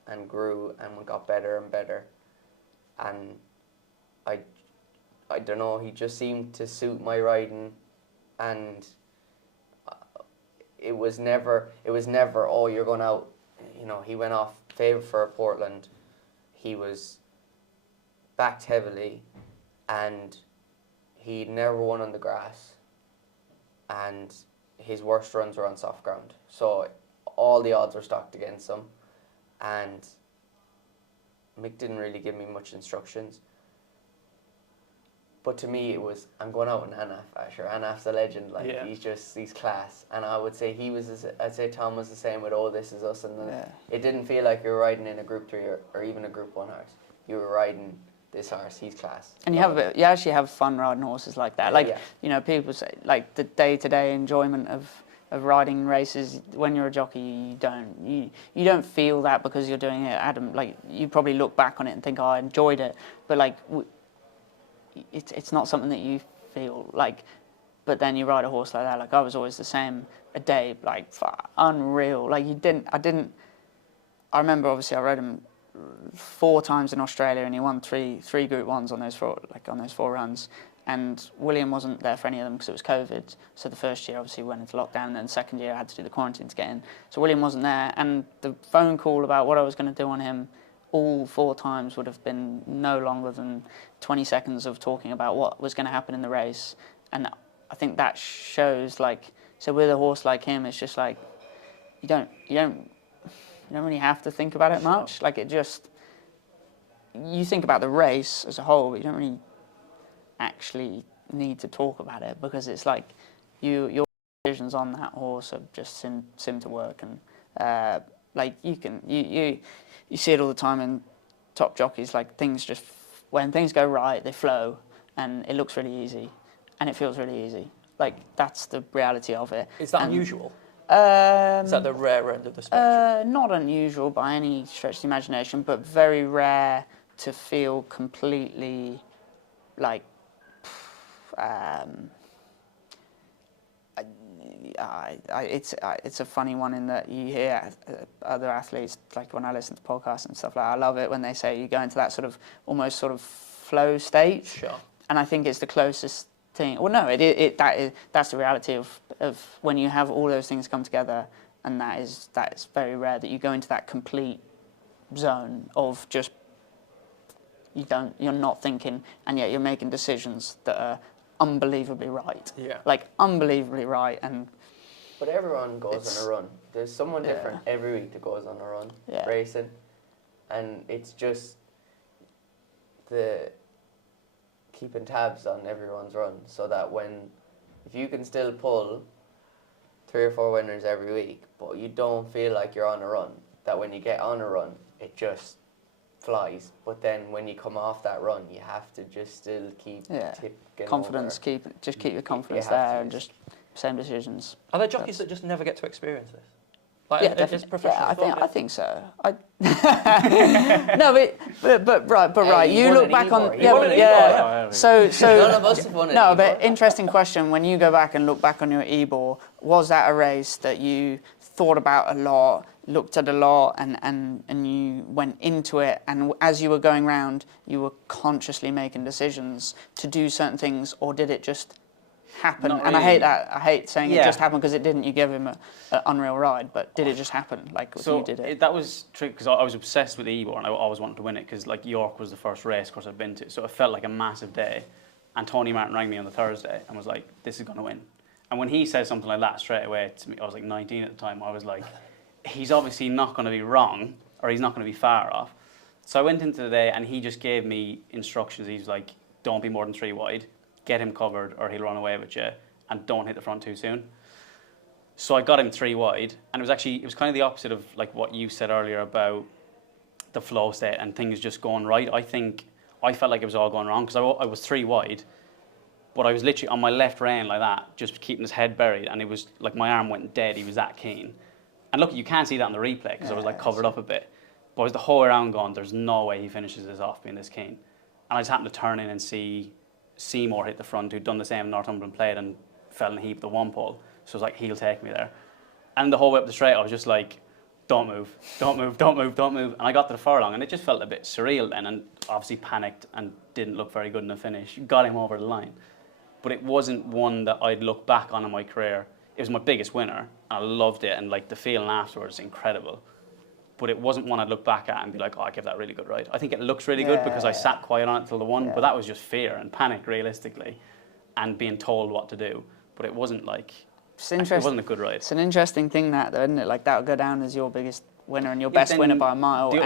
and grew and got better and better. And I don't know, he just seemed to suit my riding, and it was never, oh, you're going out. You know, he went off favourite for Portland. He was backed heavily, and he'd never won on the grass, and his worst runs were on soft ground. So all the odds were stacked against him, and Mick didn't really give me much instructions. But to me, it was, I'm going out in Anaf, Asher. Anaf's a legend, like, he's class. And I would say I'd say Tom was the same with, oh, this is us. And it didn't feel like you were riding in a Group 3 or even a Group 1 horse. You were riding this horse, he's class. And you actually have fun riding horses like that. Like, you know, people say, like, the day-to-day enjoyment of riding races, when you're a jockey, you don't feel that because you're doing it. Adam, like, you probably look back on it and think, oh, I enjoyed it. But, like, it's not something that you feel like, but then you ride a horse like that. Like, I was always the same a day, like, unreal. Like, I remember, obviously, I rode him 4 times in Australia, and he won three Group 1s on those 4 runs. And William wasn't there for any of them because it was COVID. So the first year, obviously, we went into lockdown, and then the second year I had to do the quarantine to get in. So William wasn't there, and the phone call about what I was going to do on him all 4 times would have been no longer than 20 seconds of talking about what was going to happen in the race. And I think that shows, like, so with a horse like him, it's just like, you don't really have to think about it much. Like, it just, you think about the race as a whole, but you don't really actually need to talk about it, because it's like your decisions on that horse are just seem to work. And like, you see it all the time in top jockeys, like, when things go right, they flow, and it looks really easy, and it feels really easy. Like, that's the reality of it. Is that unusual? Is that the rare end of the spectrum? Not unusual by any stretch of the imagination, but very rare to feel completely, like, it's a funny one in that you hear other athletes, like when I listen to podcasts and stuff like that, I love it when they say you go into that sort of almost sort of flow state. Sure. And I think it's the closest thing. Well, no, that's the reality of when you have all those things come together, and that is very rare that you go into that complete zone of just you're not thinking, and yet you're making decisions that are unbelievably right. Yeah. Like, unbelievably right. And but everyone goes on a run. There's someone different every week that goes on a run, racing. And it's just the keeping tabs on everyone's run, so that if you can still pull 3 or 4 winners every week, but you don't feel like you're on a run, that when you get on a run, it just flies. But then when you come off that run, you have to just still keep tipping confidence, over. keep your confidence there, and just same decisions. Are there jockeys that just never get to experience this? Like, yeah, definitely. I think so. No, but right. You look back on So none of us have won it. No, but interesting question. When you go back and look back on your Ebor, was that a race that you thought about a lot, looked at a lot, and you went into it, and as you were going round, you were consciously making decisions to do certain things, or did it just happen? Not And I really. hate that. I hate saying it Yeah. just happened because it didn't. You gave him an unreal ride, but did it just happen? Like So you did it? that was tricky because I was obsessed with the Ebor and I always wanted to win it because like York was the first race course I'd been to, so it felt like a massive day. And Tony Martin rang me on the Thursday and was like, "This is going to win." And when he said something like that straight away to me, I was like 19 at the time. I was like, "He's obviously not going to be wrong, or he's not going to be far off." So I went into the day and he just gave me instructions. He's like, "Don't be more than 3 wide. Get him covered, or he'll run away with you, and don't hit the front too soon." So I got him 3 wide, and it was kind of the opposite of like what you said earlier about the flow state and things just going right. I felt like it was all going wrong because I was 3 wide, but I was literally on my left rein like that, just keeping his head buried, and it was like my arm went dead. He was that keen, and look, you can't see that on the replay because I was like covered up a bit, but I was the whole way around going, "There's no way he finishes this off being this keen," and I just happened to turn in and see Seymour hit the front, who'd done the same Northumberland Plate and fell in a heap the 1 pole. So I was like, he'll take me there. And the whole way up the straight, I was just like, don't move, don't move, don't move, don't move. And I got to the furlong, and it just felt a bit surreal then, and obviously panicked and didn't look very good in the finish. Got him over the line. But it wasn't one that I'd look back on in my career. It was my biggest winner. I loved it, and like the feeling afterwards, incredible. But it wasn't one I'd look back at and be like, "Oh, I gave that really good ride." I think it looks really good because I sat quiet on it till the 1, but that was just fear and panic, realistically, and being told what to do. But it wasn't like, it wasn't a good ride. It's an interesting thing that, though, isn't it? Like that would go down as your biggest winner and your best winner by a mile. The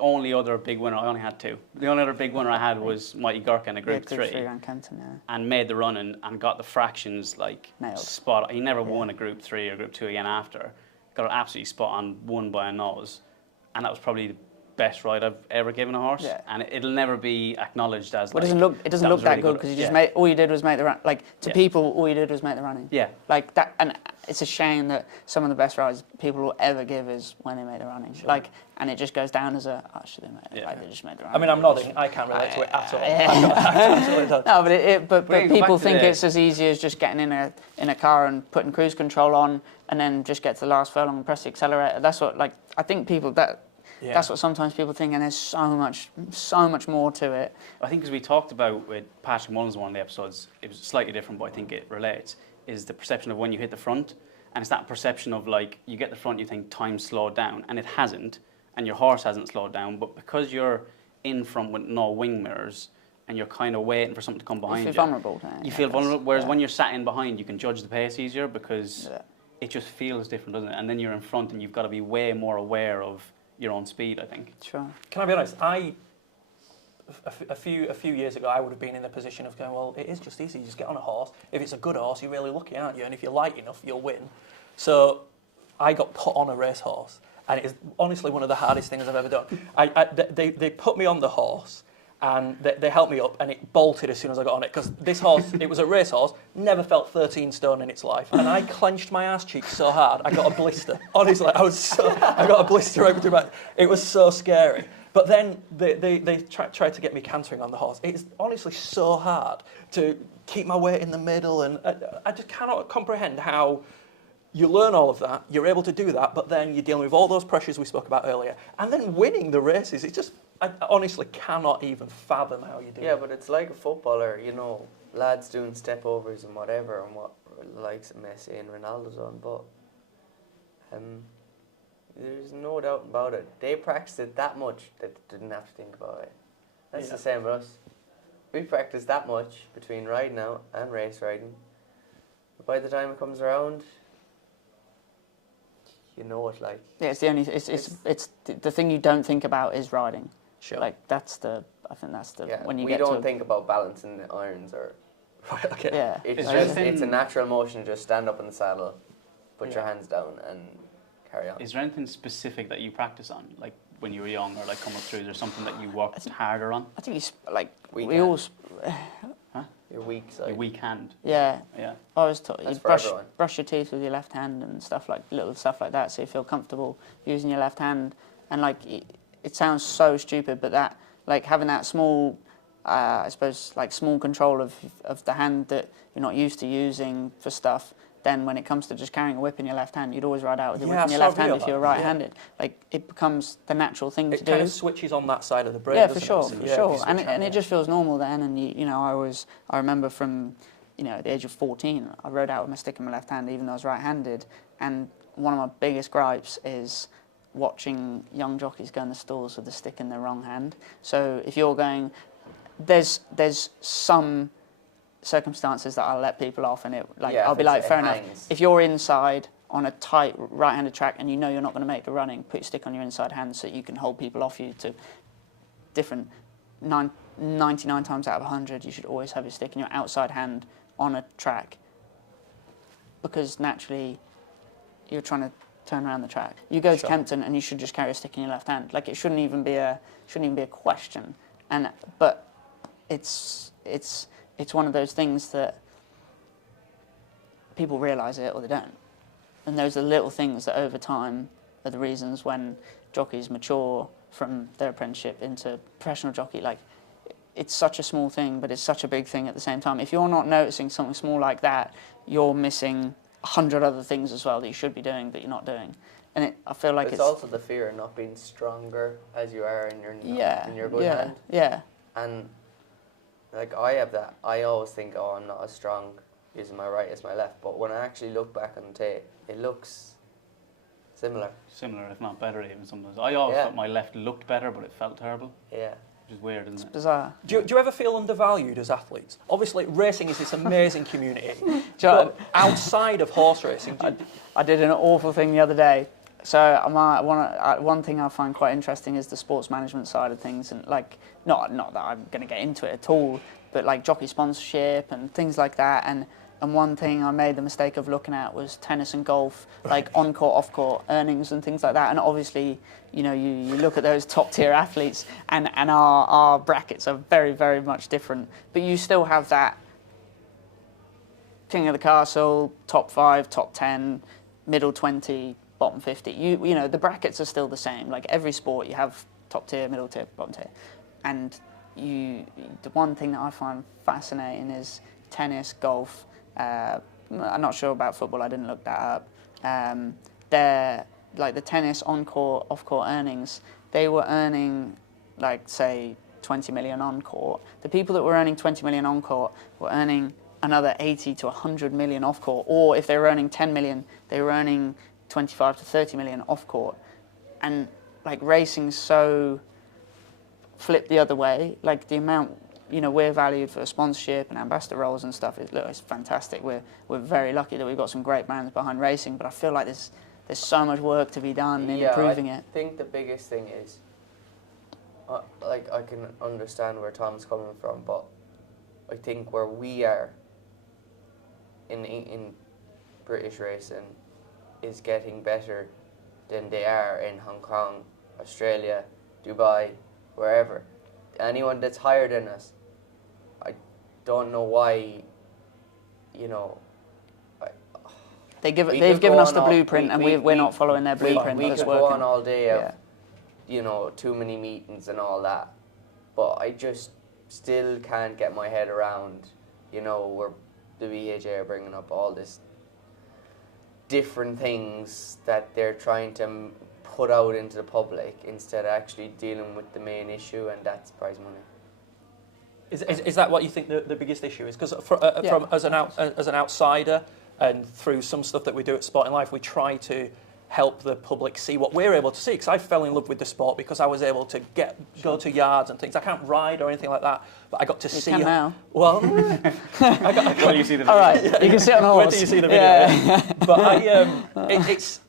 only other big winner, I only had 2. The only other big winner I had was Mighty Gurkha in a Group 3. Around Kenton, and made the run and got the fractions like nailed. spot. He never won a Group 3 or Group 2 again after. Got it absolutely spot on, won by a nose. And that was probably the best ride I've ever given a horse. Yeah. And it'll never be acknowledged as well, like, it doesn't look that really good because you just made, all you did was make the run. Like to people, all you did was make the running. Yeah. Like that, and it's a shame that some of the best rides people will ever give is when they make the running. Sure. Like, and it just goes down as a, "Oh, should they make it? Like, they just made the running." I mean, I'm nodding. I can't relate to it at all. No, but people think the- it's as easy as just getting in a car and putting cruise control on and then just get to the last furlong and press the accelerator. That's what, like, I think people that's what sometimes people think, and there's so much more to it. I think as we talked about with Patrick Mullins in one of the episodes, it was slightly different, but I think it relates, is the perception of when you hit the front. And it's that perception of like, you get the front, you think time's slowed down, and it hasn't, and your horse hasn't slowed down, but because you're in front with no wing mirrors, and you're kind of waiting for something to come behind you. You feel vulnerable. You feel vulnerable, whereas when you're sat in behind, you can judge the pace easier because it just feels different, doesn't it? And then you're in front and you've got to be way more aware of your own speed, I think. Sure. Can I be honest? A few years ago, I would have been in the position of going, well, it is just easy. You just get on a horse. If it's a good horse, you're really lucky, aren't you? And if you're light enough, you'll win. So I got put on a racehorse, and it is honestly one of the hardest things I've ever done. They put me on the horse, and they helped me up, and it bolted as soon as I got on it, because this horse, it was a racehorse, never felt 13 stone in its life, and I clenched my ass cheeks so hard, I got a blister. Honestly, I got a blister over to my, it was so scary. But then they tried to get me cantering on the horse. It's honestly so hard to keep my weight in the middle, and I just cannot comprehend how you learn all of that, you're able to do that, but then you're dealing with all those pressures we spoke about earlier, and then winning the races. It's just, I honestly cannot even fathom how you do it. Yeah, but it's like a footballer, you know, lads doing step overs and whatever, and what likes of Messi and Ronaldo's on, but there's no doubt about it. They practiced it that much that they didn't have to think about it. That's the same with us. We practice that much between riding out and race riding. By the time it comes around, you know it, like. Yeah, it's the only. It's the thing you don't think about is riding. Sure. Like I think that's the Yeah, when you we get don't think about balancing the irons or. Right, okay. Yeah. It's a natural motion. Just stand up in the saddle, put your hands down, and carry on. Is there anything specific that you practice on, like when you were young, or like come up through? Is there something that you worked harder on? I think it's like Weak we hand. all. Your weak side. Your weak hand. Yeah. Yeah. I was taught That's you for everyone. brush your teeth with your left hand and little stuff like that, so you feel comfortable using your left hand. And like it sounds so stupid, but that like having that small, I suppose like small control of the hand that you're not used to using for stuff. Then when it comes to just carrying a whip in your left hand, you'd always ride out with your whip in your left hand if you were right-handed. Like it becomes the natural thing to do. It kind of switches on that side of the brain. Yeah, doesn't for sure, it? for sure. And it just feels normal then. And you know, I remember from at the age of 14, I rode out with my stick in my left hand, even though I was right-handed. And one of my biggest gripes is watching young jockeys go in the stalls with the stick in their wrong hand. So if you're going, there's some circumstances that I'll let people off, and I'll be like, fair enough. If you're inside on a tight right-handed track and you're not going to make the running, put your stick on your inside hand so you can hold people off you to different 99 times out of 100, you should always have your stick in your outside hand on a track, because naturally you're trying to turn around the track. You go to Kempton and you should just carry a stick in your left hand. Like, it shouldn't even be a question. But it's one of those things that people realise it or they don't. And those are the little things that over time are the reasons when jockeys mature from their apprenticeship into professional jockey. Like, it's such a small thing, but it's such a big thing at the same time. If you're not noticing something small like that, you're missing 100 other things as well that you should be doing that you're not doing. And I feel like it's also the fear of not being stronger as you are in your good hand. Yeah. And like, I have that. I always think, I'm not as strong using my right as my left. But when I actually look back on the tape, it looks similar. Similar, if not better, even sometimes. I always thought my left looked better, but it felt terrible. Yeah. Which is weird, isn't it? Bizarre. Do you ever feel undervalued as athletes? Obviously, racing is this amazing community. But outside of horse racing, I did an awful thing the other day. So one thing I find quite interesting is the sports management side of things, and like not that I'm going to get into it at all, but like jockey sponsorship and things like that. And one thing I made the mistake of looking at was tennis and golf, like on-court, off-court earnings and things like that. And obviously, you look at those top-tier athletes, and our brackets are very, very much different. But you still have that king of the castle, top 5, top 10, middle 20, bottom 50. The brackets are still the same. Like, every sport, you have top tier, middle tier, bottom tier. And the one thing that I find fascinating is tennis, golf. I'm not sure about football, I didn't look that up. They're like the tennis on-court, off-court earnings, they were earning, like, say, 20 million on-court. The people that were earning 20 million on-court were earning another 80 to 100 million off-court. Or if they were earning 10 million, they were earning 25 to 30 million off-court. And, like, racing's so flipped the other way. Like, the amount, we're valued for sponsorship and ambassador roles and stuff. It's fantastic. We're very lucky that we've got some great brands behind racing, but I feel like there's so much work to be done in improving it. I think the biggest thing is, I can understand where Tom's coming from, but I think where we are in British racing is getting better than they are in Hong Kong, Australia, Dubai, wherever. Anyone that's higher than us, I don't know why, they've given us the blueprint, and we're not following their blueprint. We could go on all day of, too many meetings and all that, but I just still can't get my head around, where the BHA are bringing up all this different things that they're trying to put out into the public instead of actually dealing with the main issue, and that's prize money. Is that what you think the biggest issue is? Because as an outsider, and through some stuff that we do at Sporting Life, we try to help the public see what we're able to see. Because I fell in love with the sport because I was able to go to yards and things. I can't ride or anything like that, but I got to see. You can now. Well, Well, you see the video. All right, you can sit on a horse. Wait till you see the video. Yeah. But it's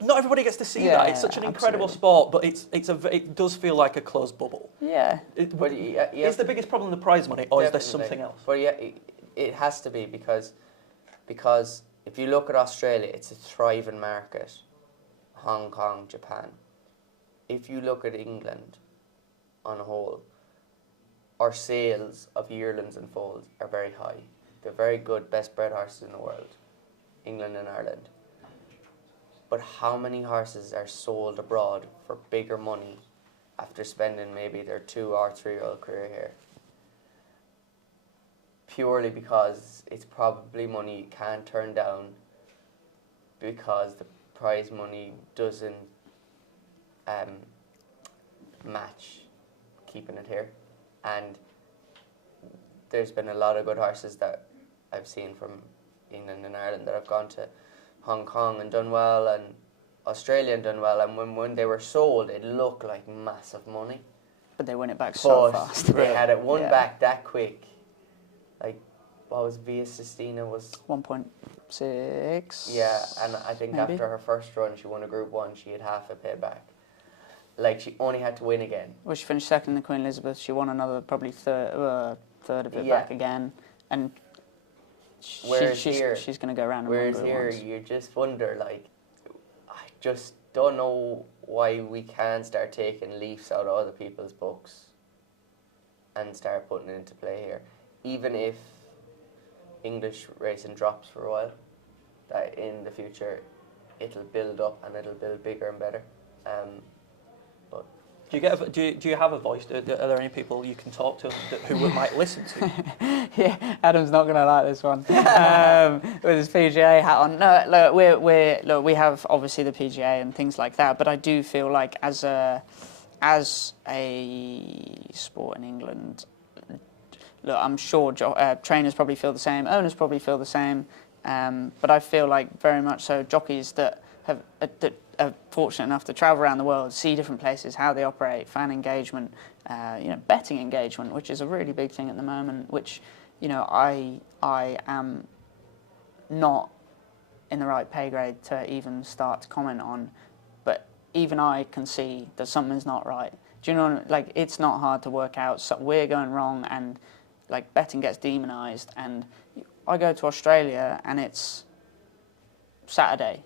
not everybody gets to see that. It's such an incredible sport, but it does feel like a closed bubble. Yeah. Is the biggest problem the prize money, or is there something else? Well, it has to be because if you look at Australia, it's a thriving market. Hong Kong, Japan. If you look at England on a whole, our sales of yearlings and foals are very high. They're very good, best bred horses in the world, England and Ireland. But how many horses are sold abroad for bigger money after spending maybe their 2 or 3-year-old career here? Purely because it's probably money you can't turn down, because the prize money doesn't match keeping it here. And there's been a lot of good horses that I've seen from England and Ireland that have gone to Hong Kong and done well, and Australia and done well, and when they were sold, it looked like massive money. But they win it back so But fast. they had it won Yeah. back that quick. Like, what was Via Sistina was... 1.6. Yeah, and I think maybe. after her first run, she won a Group 1, she had half it paid back. Like, she only had to win again. Well, she finished second in the Queen Elizabeth. She won another probably third of it Yeah. back again. And Whereas here, she's going to go around and Whereas win here, once. you just wonder, like, I just don't know why we can't start taking leaves out of other people's books and start putting it into play here. Even if English racing drops for a while, that in the future it'll build up and it'll build bigger and better. But Do you have a voice? Are there any people you can talk to who might listen to? Yeah, Adam's not going to like this one. With his PGA hat on. No, look, we have obviously the PGA and things like that, but I do feel like as a sport in England, look, I'm sure trainers probably feel the same, owners probably feel the same, but I feel like very much so jockeys that have that are fortunate enough to travel around the world, see different places, how they operate, fan engagement, betting engagement, which is a really big thing at the moment, which, I am not in the right pay grade to even start to comment on, but even I can see that something's not right. Do you know what I mean? Like, it's not hard to work out, so we're going wrong, and like betting gets demonised, and I go to Australia and it's Saturday,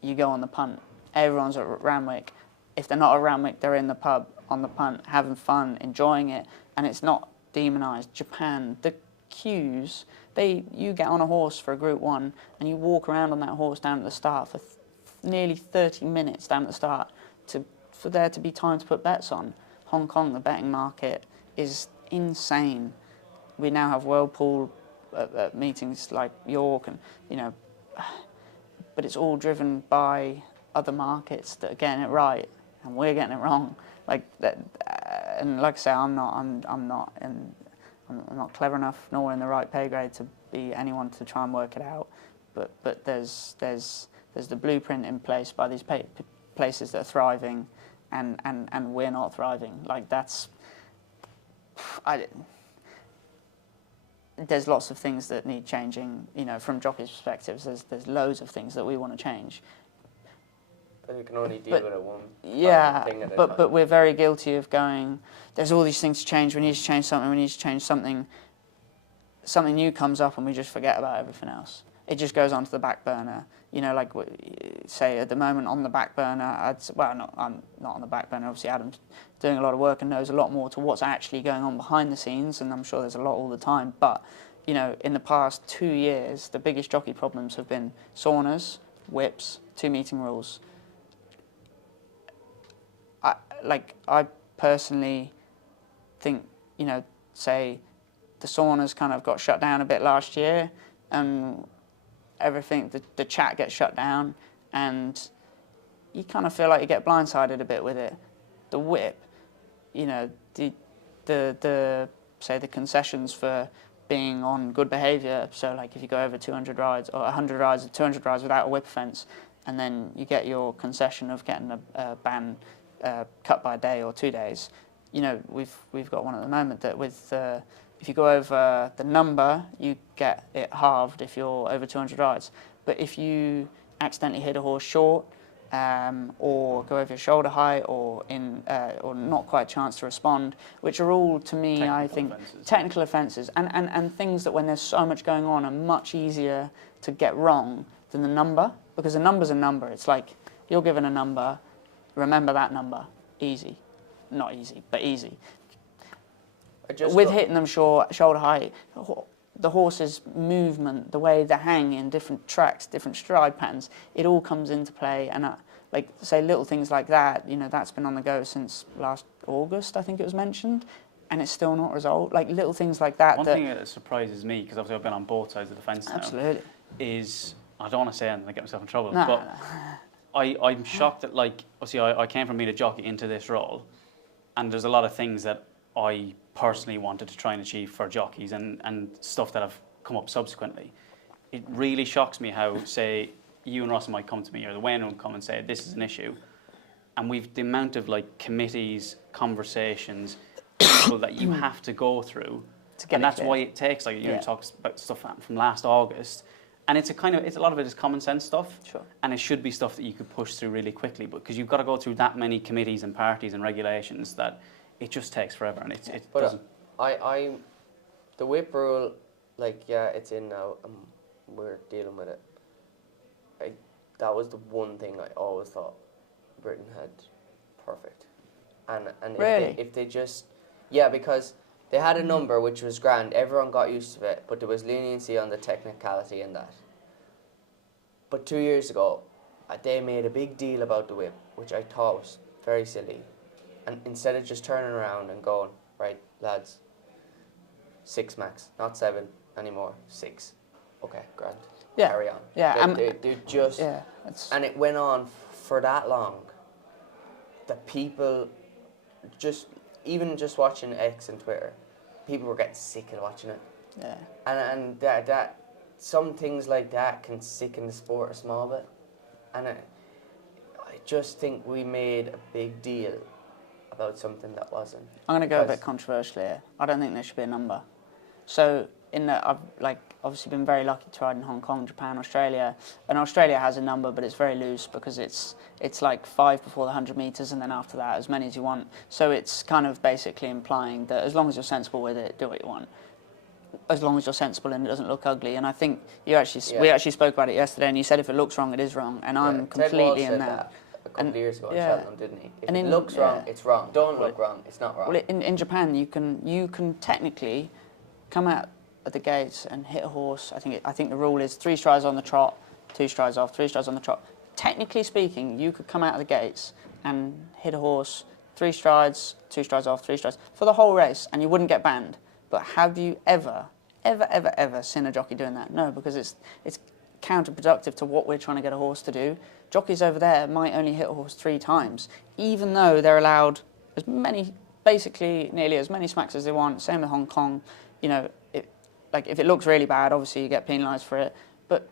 you go on the punt, everyone's at Randwick. If they're not at Randwick, they're in the pub on the punt, having fun, enjoying it, and it's not demonised. Japan, the queues, you get on a horse for a Group 1 and you walk around on that horse down at the start for nearly 30 minutes down at the start for there to be time to put bets on. Hong Kong, the betting market is insane. We now have Whirlpool at meetings like York, and but it's all driven by other markets that are getting it right, and we're getting it wrong. Like that, and like I say, I'm not clever enough nor in the right pay grade to be anyone to try and work it out. But there's the blueprint in place by these places that are thriving, and we're not thriving. Like that's. There's lots of things that need changing, from jockeys' perspectives. There's loads of things that we want to change. But you can only deal with it one thing at a time. But we're very guilty of going, there's all these things to change, we need to change something, something new comes up and we just forget about everything else. It just goes onto the back burner. Like say at the moment on the back burner, I'm not on the back burner, obviously Adam's doing a lot of work and knows a lot more to what's actually going on behind the scenes, and I'm sure there's a lot all the time, but in the past 2 years, the biggest jockey problems have been saunas, whips, 2 meeting rules. I personally think, say the saunas kind of got shut down a bit last year, and everything, the chat gets shut down, and you kind of feel like you get blindsided a bit with it. The whip, the say the concessions for being on good behaviour, so like if you go over 200 rides or 100 rides or 200 rides without a whip offence, and then you get your concession of getting a ban cut by a day or 2 days. We've got one at the moment that with if you go over the number, you get it halved if you're over 200 rides. But if you accidentally hit a horse short, or go over your shoulder height, or not quite a chance to respond, which are all, to me, I think, technical offences, and things that when there's so much going on are much easier to get wrong than the number, because a number's a number. It's like you're given a number, remember that number, easy. Not easy, but easy. With hitting them shoulder height, the horse's movement, the way they hang in different tracks, different stride patterns, it all comes into play. And say little things like that, that's been on the go since last August, I think it was mentioned, and it's still not resolved. Like little things like that. One thing that surprises me, because obviously I've been on both sides of the fence now, absolutely, is, I don't want to say anything to get myself in trouble, no, but no. I'm shocked that, obviously I came from being a jockey into this role, and there's a lot of things that I personally wanted to try and achieve for jockeys and stuff that have come up subsequently. It really shocks me how, say, you and Rossa might come to me, or the Wayne will come and say, this is an issue. And we've the amount of like committees, conversations, people that you have to go through. And that's why it takes, like, you talk about stuff from last August. And it's a lot of it is common sense stuff. Sure. And it should be stuff that you could push through really quickly, because you've got to go through that many committees and parties and regulations that it just takes forever, and it doesn't. The whip rule, like, yeah, it's in now, and we're dealing with it. That was the one thing I always thought Britain had perfect. And really? if they just, yeah, because they had a number which was grand, everyone got used to it, but there was leniency on the technicality in that. But 2 years ago, they made a big deal about the whip, which I thought was very silly. And instead of just turning around and going, right, lads, 6 max, not 7 anymore, 6. Okay, grand. Yeah. Carry on. Yeah. They just, and it went on for that long that people even just watching X and Twitter, people were getting sick of watching it. Yeah. And that some things like that can sicken the sport a small bit. And I just think we made a big deal about something that wasn't. I'm going to go a bit controversial here. I don't think there should be a number. So I've obviously been very lucky to ride in Hong Kong, Japan, Australia, and Australia has a number, but it's very loose because it's like 5 before the 100 meters, and then after that, as many as you want. So it's kind of basically implying that as long as you're sensible with it, do what you want. As long as you're sensible and it doesn't look ugly. And I think we actually spoke about it yesterday, and you said if it looks wrong, it is wrong, and I'm completely in that. A couple of years ago in Cheltenham, didn't he? If it looks wrong, it's wrong. Don't look wrong, it's not wrong. Well, in Japan, you can technically come out at the gates and hit a horse. I think the rule is 3 strides on the trot, 2 strides off, 3 strides on the trot. Technically speaking, you could come out of the gates and hit a horse 3 strides, 2 strides off, 3 strides for the whole race, and you wouldn't get banned. But have you ever seen a jockey doing that? No, because it's counterproductive to what we're trying to get a horse to do. Jockeys over there might only hit a horse 3 times, even though they're allowed as many, basically nearly as many smacks as they want. Same with Hong Kong. You know, if it looks really bad, obviously you get penalised for it. But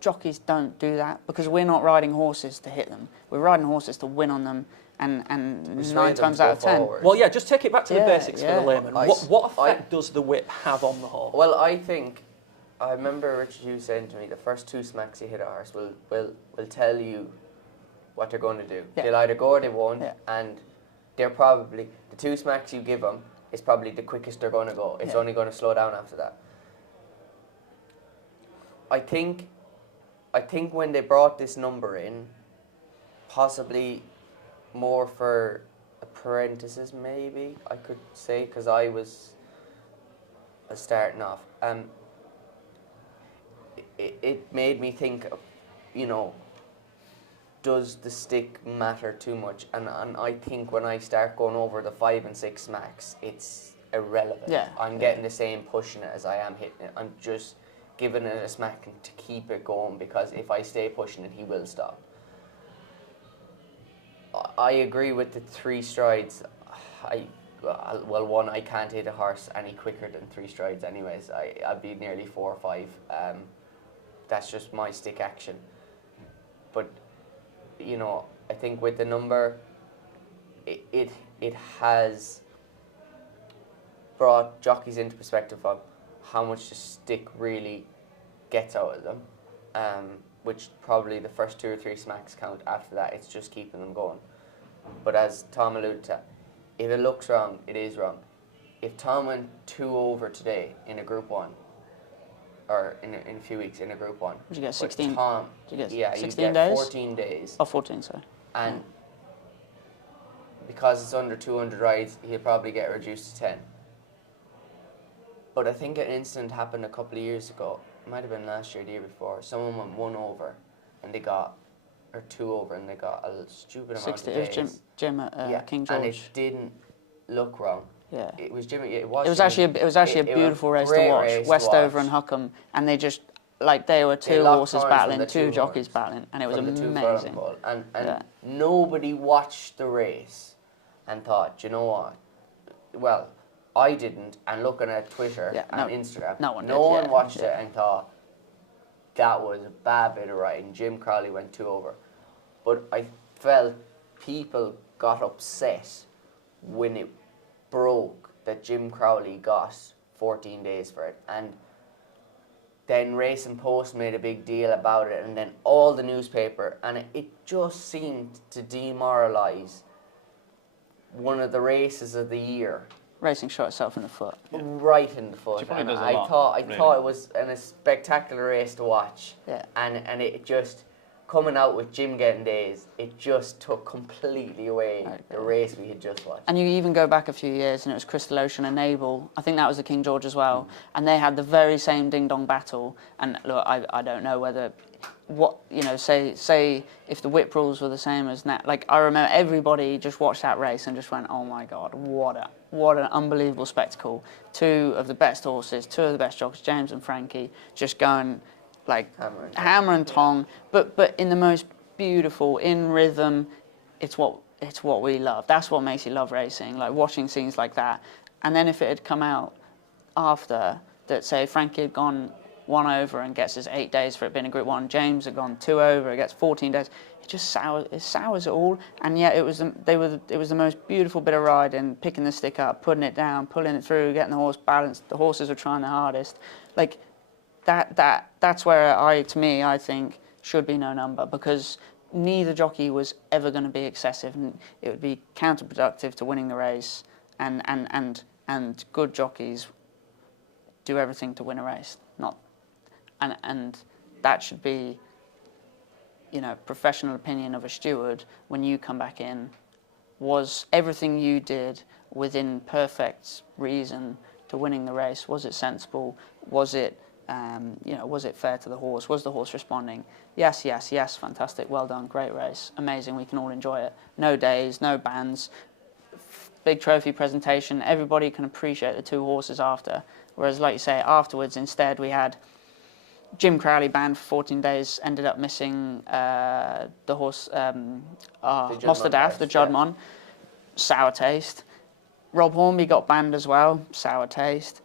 jockeys don't do that because we're not riding horses to hit them. We're riding horses to win on them, and 9 times out of 10. Forward. Well, yeah, just take it back to the basics for the layman. What effect does the whip have on the horse? Well, I remember Richard Hughes saying to me, the first 2 smacks you hit a horse will tell you what they're going to do. Yeah. They'll either go or they won't, and they're probably, the 2 smacks you give them is probably the quickest they're going to go. It's only going to slow down after that. I think when they brought this number in, possibly more for apprentices, maybe I could say, because I was starting off. It made me think, you know, does the stick matter too much? And I think when I start going over the 5 and 6 smacks, it's irrelevant. Yeah. I'm getting the same pushing it as I am hitting it. I'm just giving it a smack to keep it going, because if I stay pushing it, he will stop. I agree with the 3 strides. Well, one, I can't hit a horse any quicker than 3 strides anyways. I'd be nearly 4 or 5. That's just my stick action. But, you know, I think with the number, it has brought jockeys into perspective of how much the stick really gets out of them, which probably the first 2 or 3 smacks count. After that, it's just keeping them going. But as Tom alluded to, if it looks wrong, it is wrong. If Tom went 2 over today in a Group 1, or in a few weeks in a Group 1, Did you get 16? Tom, Did you get yeah, 16 you get days? 14 days. Oh, 14, sorry. And because it's under 200 rides, he'll probably get reduced to 10. But I think an incident happened a couple of years ago. It might have been last year, the year before. Someone went 1 over, and they got, or 2 over, and they got a stupid amount of days. It was Jim at King George. And it didn't look wrong. Yeah. It was Jim. It was actually a beautiful race to watch. Westover and Huckham, and they just they were 2 horses battling, 2 jockeys battling, and it was amazing. And nobody watched the race and thought, you know what, well, I didn't, and looking at Twitter and Instagram, no one watched it and thought that was a bad bit of riding. Jim Crowley went 2 over. But I felt people got upset when it broke that Jim Crowley got 14 days for it. And then Racing Post made a big deal about it, and then all the newspaper, and it just seemed to demoralise one of the races of the year. Racing shot itself in the foot. Right in the foot. And I thought it was a spectacular race to watch. Yeah. And it just, coming out with Jim getting days, it just took completely away the race we had just watched. And you even go back a few years and it was Crystal Ocean and Abel. I think that was the King George as well. And they had the very same ding-dong battle. And look, I don't know whether... say if the whip rules were the same as now, like I remember everybody just watched that race and just went, oh my God, what an unbelievable spectacle. 2 of the best horses, 2 of the best jockeys, James and Frankie, just going like hammer and tong, but in the most beautiful, in rhythm. It's what we love. That's what makes you love racing, like watching scenes like that. And then if it had come out after that, say Frankie had gone 1 over and gets his 8 days for it being a Group 1. James had gone 2 over, it gets 14 days. It just sours it all. And yet it was the most beautiful bit of riding, picking the stick up, putting it down, pulling it through, getting the horse balanced. The horses were trying their hardest. Like that's where I think should be no number, because neither jockey was ever going to be excessive, and it would be counterproductive to winning the race. And good jockeys do everything to win a race, not. And that should be, professional opinion of a steward when you come back in. Was everything you did within perfect reason to winning the race? Was it sensible? Was it, was it fair to the horse? Was the horse responding? Yes, fantastic, well done, great race, amazing, we can all enjoy it. No days, no bands, big trophy presentation, everybody can appreciate the 2 horses after. Whereas, like you say, afterwards, instead, we had Jim Crowley banned for 14 days, ended up missing the horse, Mostadaf, the Judmon, sour taste. Rob Hornby got banned as well, sour taste.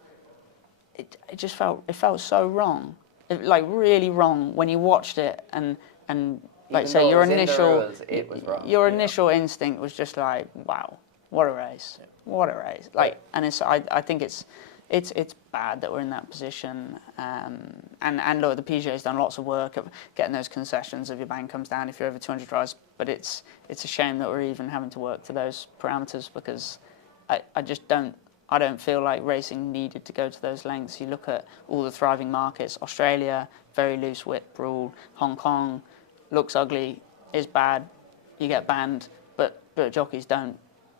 It just felt so wrong, really wrong when you watched it, and like say your initial instinct was just like, wow, what a race, what a race. Like, and I think it's bad that we're in that position. And look, the PGA's done lots of work of getting those concessions if your band comes down if you're over 200 rides. But it's a shame that we're even having to work to those parameters, because I don't feel like racing needed to go to those lengths. You look at all the thriving markets. Australia, very loose whip rule. Hong Kong, looks ugly, is bad, you get banned, but jockeys don't.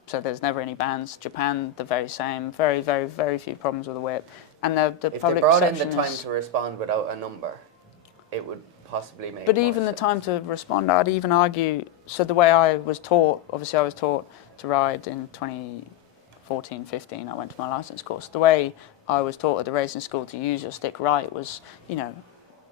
So there's never any bans. Japan, the very same. Very, very, very few problems with the whip. And the if public they brought in the perception time to respond without a number, it would possibly make. But more even sense. the time to respond, I'd even argue. So the way I was taught, obviously, I was taught to ride in 2014, 15. I went to my license course. The way I was taught at the racing school to use your stick right was,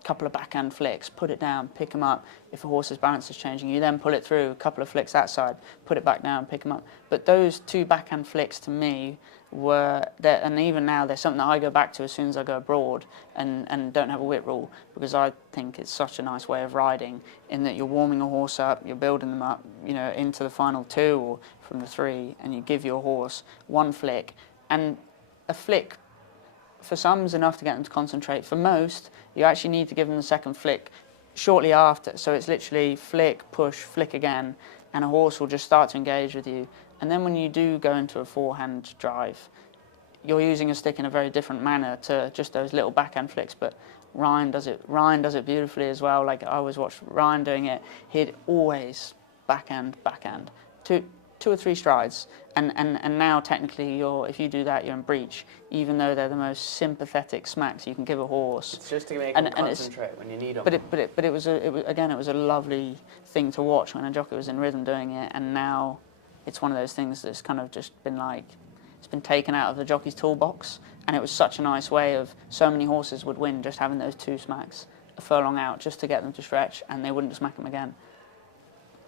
couple of backhand flicks, put it down, pick them up. If a horse's balance is changing, you then pull it through, a couple of flicks that side, put it back down, pick them up. But those 2 backhand flicks to me were, and even now, they're something that I go back to as soon as I go abroad and don't have a whip rule, because I think it's such a nice way of riding, in that you're warming a horse up, you're building them up, into the final 2 or from the 3, and you give your horse 1 flick. And a flick, for some, is enough to get them to concentrate. For most, you actually need to give them the second flick shortly after. So it's literally flick, push, flick again, and a horse will just start to engage with you. And then when you do go into a forehand drive, you're using a stick in a very different manner to just those little backhand flicks. But Ryan does it beautifully as well. Like, I always watched Ryan doing it. He'd always backhand, 2 or 3 strides, and now technically if you do that, you're in breach, even though they're the most sympathetic smacks you can give a horse. It's just to make them concentrate when you need them. But it was a lovely thing to watch when a jockey was in rhythm doing it, and now it's one of those things that's kind of just been like, it's been taken out of the jockey's toolbox, and it was such a nice way of, so many horses would win just having those 2 smacks a furlong out just to get them to stretch, and they wouldn't smack them again.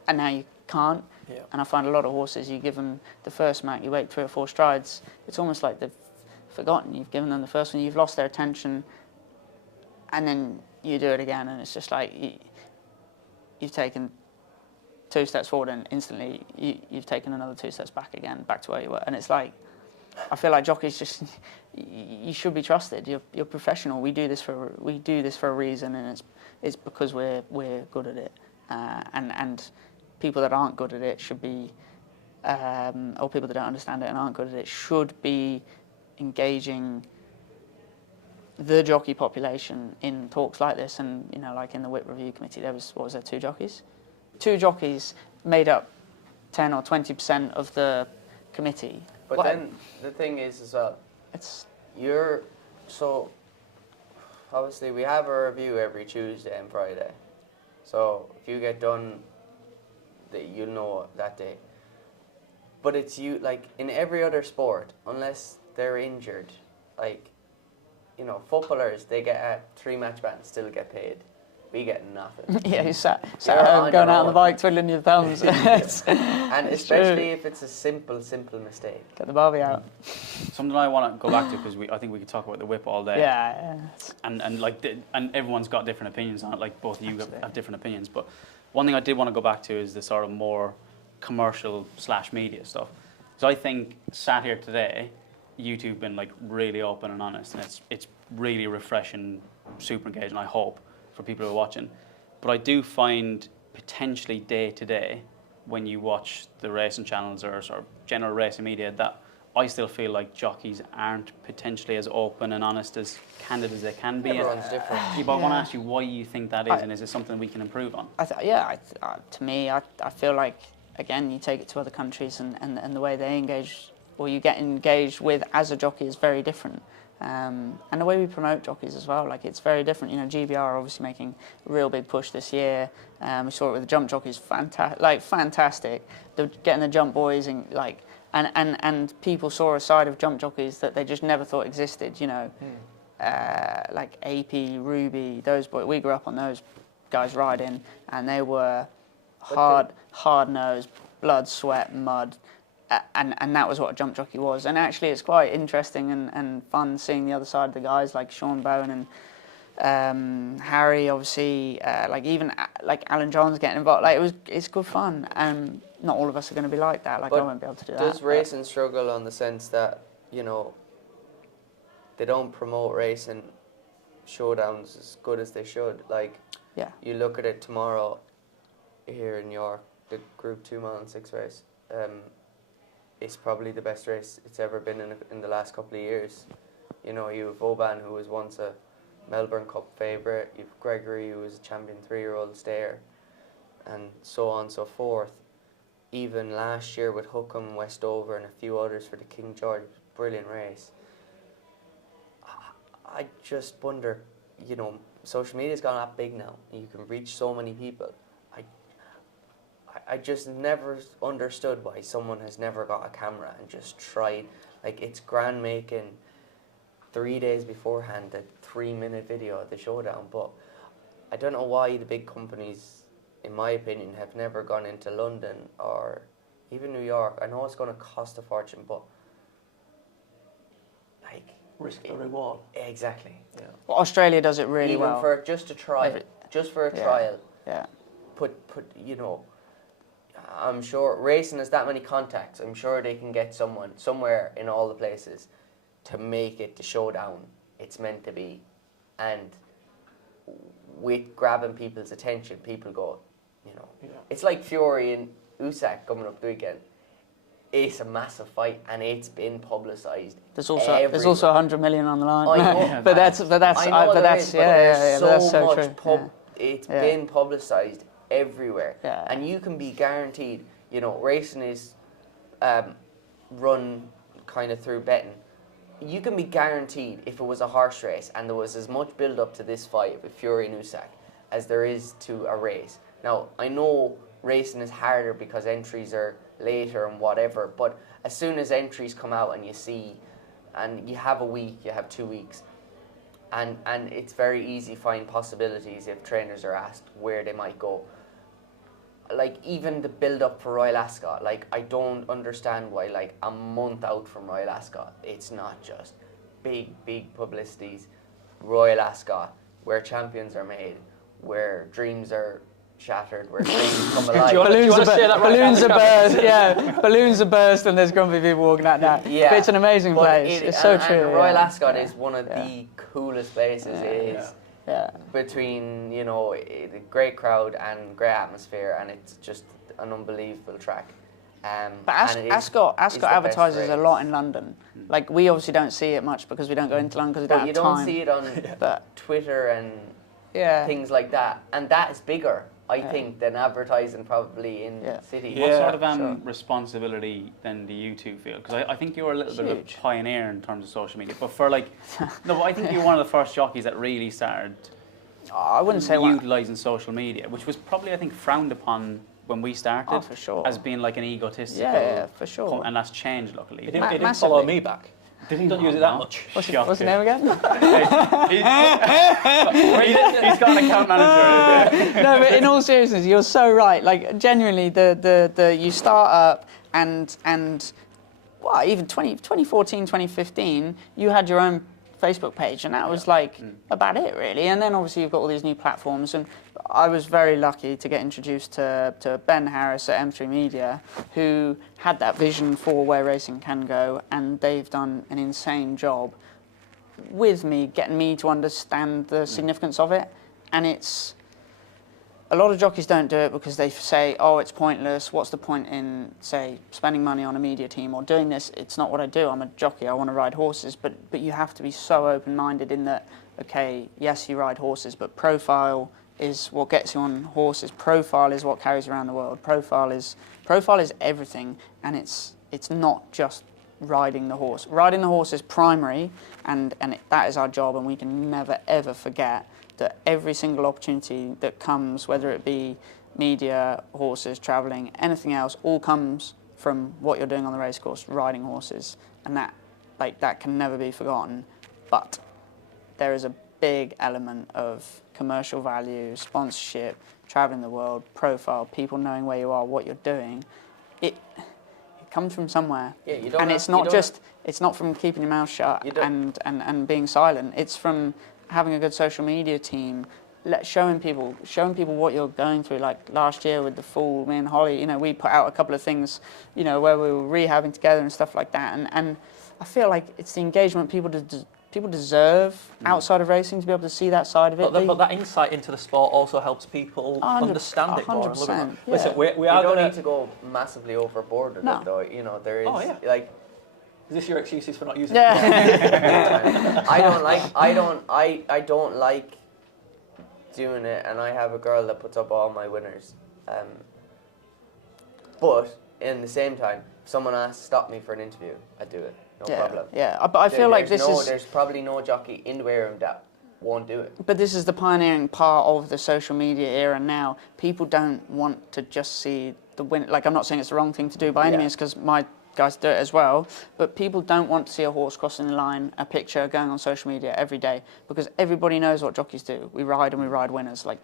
And now you can't. Yeah. And I find a lot of horses, you give them the first smack, you wait 3 or 4 strides, it's almost like they've forgotten. You've given them the first one, you've lost their attention, and then you do it again, and it's just like you've taken 2 steps forward, and instantly you've taken another 2 steps back again, back to where you were. And it's like, I feel like jockeys just, you should be trusted. You're professional. We do this for a reason, and it's because we're good at it. And people that aren't good at it should be, or people that don't understand it and aren't good at it should be engaging the jockey population in talks like this. And like in the whip review committee, there was 2 jockeys. 2 jockeys made up 10 or 20% of the committee. But then the thing is as well, obviously we have a review every Tuesday and Friday. So if you get done, you'll know that day. But it's you, like in every other sport, unless they're injured, like, footballers, they get a 3-match ban, still get paid. We get nothing. Yeah, you sat at home going out on the bike, twiddling your thumbs. And especially if it's a simple mistake. Get the Barbie out. Something I want to go back to, because I think we could talk about the whip all day. Yeah. And everyone's got different opinions on it. Like both of you have different opinions. But one thing I did want to go back to is the sort of more commercial/media stuff. So I think sat here today, you two have been like really open and honest, and it's really refreshing, super engaging, I hope, for people who are watching. But I do find potentially day to day, when you watch the racing channels or sort of general racing media, that I still feel like jockeys aren't potentially as open and honest, as candid as they can be. Everyone's different. Yeah, but I want to ask you why you think that is, and is it something we can improve on? To me, I feel like, again, you take it to other countries and the way they engage, or you get engaged with as a jockey, is very different. And the way we promote jockeys as well, like, it's very different. GBR are obviously making a real big push this year. We saw it with the jump jockeys, fantastic. They're getting the jump boys and people saw a side of jump jockeys that they just never thought existed. Like AP, Ruby, those boys. We grew up on those guys riding, and they were hard nosed, blood, sweat, mud. And that was what a jump jockey was. And actually, it's quite interesting and fun seeing the other side of the guys like Sean Bowen and Harry, obviously, even Alan John's getting involved. It's good fun. And not all of us are going to be like that. But I won't be able to do that. Does racing struggle on the sense that, they don't promote racing showdowns as good as they should? You look at it tomorrow here in York, the Group 2 Mile and 6 race. It's probably the best race it's ever been in the last couple of years. You have Oban, who was once a Melbourne Cup favourite. You have Gregory, who was a champion 3-year-old stayer, and so on and so forth. Even last year with Hookham, Westover, and a few others for the King George, brilliant race. I just wonder, social media's gone that big now. You can reach so many people. I just never understood why someone has never got a camera and just tried. It's grand making 3 days beforehand a 3-minute video of the showdown, but I don't know why the big companies, in my opinion, have never gone into London or even New York. I know it's going to cost a fortune, but risk the reward. Exactly. Yeah. Well, Australia does it really even well. for just a trial, trial. Yeah. Put I'm sure racing has that many contacts. I'm sure they can get someone somewhere in all the places to make it the showdown it's meant to be. And with grabbing people's attention, people go, It's like Fury and Usyk coming up the weekend. It's a massive fight, and it's been publicised. There's also 100 million on the line. I know, but that's so true. It's been publicised everywhere, yeah. And you can be guaranteed. Racing is run kind of through betting. You can be guaranteed, if it was a horse race and there was as much build up to this fight with Fury and Usyk as there is to a race. Now, I know racing is harder because entries are later and whatever, but as soon as entries come out and you see, and you have a week, you have 2 weeks, and it's very easy to find possibilities if trainers are asked where they might go. like even the build up for Royal Ascot, like I don't understand why like a month out from Royal Ascot, it's not just big publicities. Royal Ascot, where champions are made, where dreams are shattered, where dreams come alive. Balloons are burst, yeah. Balloons are burst, and there's going to be people walking out now. Yeah, but it's an amazing place. It's so true. And Royal Ascot is one of the coolest places. Between, you know, the great crowd and great atmosphere, and it's just an unbelievable track. But Ascot advertises a lot in London. Like, we obviously don't see it much because we don't go into London because we don't have time. But you don't see it on Twitter and things like that. And that is bigger, I think, than advertising probably in city. What sort of responsibility then do you two feel? Because I think you're a little bit of a pioneer in terms of social media. But for like, no, but I think you're one of the first jockeys that really started I wouldn't say utilising social media, which was probably, I think, frowned upon when we started for sure. as being like an egotistical. Yeah, for sure. And that's changed, luckily. He didn't follow me back. He don't use it that much. What's his name again? He's got an account manager. No, but in all seriousness, you're so right. Like, genuinely, the you start up and well, even 2014, 2015, you had your own Facebook page, and that was like about it, really. And then obviously you've got all these new platforms, and I was very lucky to get introduced to Ben Harris at M3 Media, who had that vision for where racing can go, and they've done an insane job with me, getting me to understand the significance of it. And it's a lot of jockeys don't do it because they say, oh, it's pointless. What's the point in, say, spending money on a media team or doing this? It's not what I do. I'm a jockey. I want to ride horses. But you have to be so open-minded in that, okay, yes, you ride horses, but profile is what gets you on horses. Profile is what carries around the world. Profile is everything, and it's not just riding the horse. Riding the horse is primary, and that is our job, and we can never, ever forget that every single opportunity that comes, whether it be media, horses, travelling, anything else, all comes from what you're doing on the racecourse, riding horses, and that can never be forgotten. But there is a big element of commercial value, sponsorship, travelling the world, profile, people knowing where you are, what you're doing. It comes from somewhere, and it's not from keeping your mouth shut and being silent. It's from having a good social media team, showing people what you're going through. Like last year with the Fool, me and Holly, you know, we put out a couple of things, you know, where we were rehabbing together and stuff like that. And I feel like it's the engagement people deserve outside of racing to be able to see that side of it. But that insight into the sport also helps people understand it more. 100%. Listen, we are going need to go massively overboard with it, though. You know, there is like. Is this your excuses for not using it? I don't like doing it, and I have a girl that puts up all my winners. But in the same time, if someone asks to stop me for an interview, I do it. No problem. Yeah, but I feel like there's probably no jockey in the weight room that won't do it. But this is the pioneering part of the social media era now. People don't want to just see the win. Like, I'm not saying it's the wrong thing to do by any means, because my guys do it as well, but people don't want to see a horse crossing the line, a picture going on social media every day, because everybody knows what jockeys do. We ride and we ride winners. Like,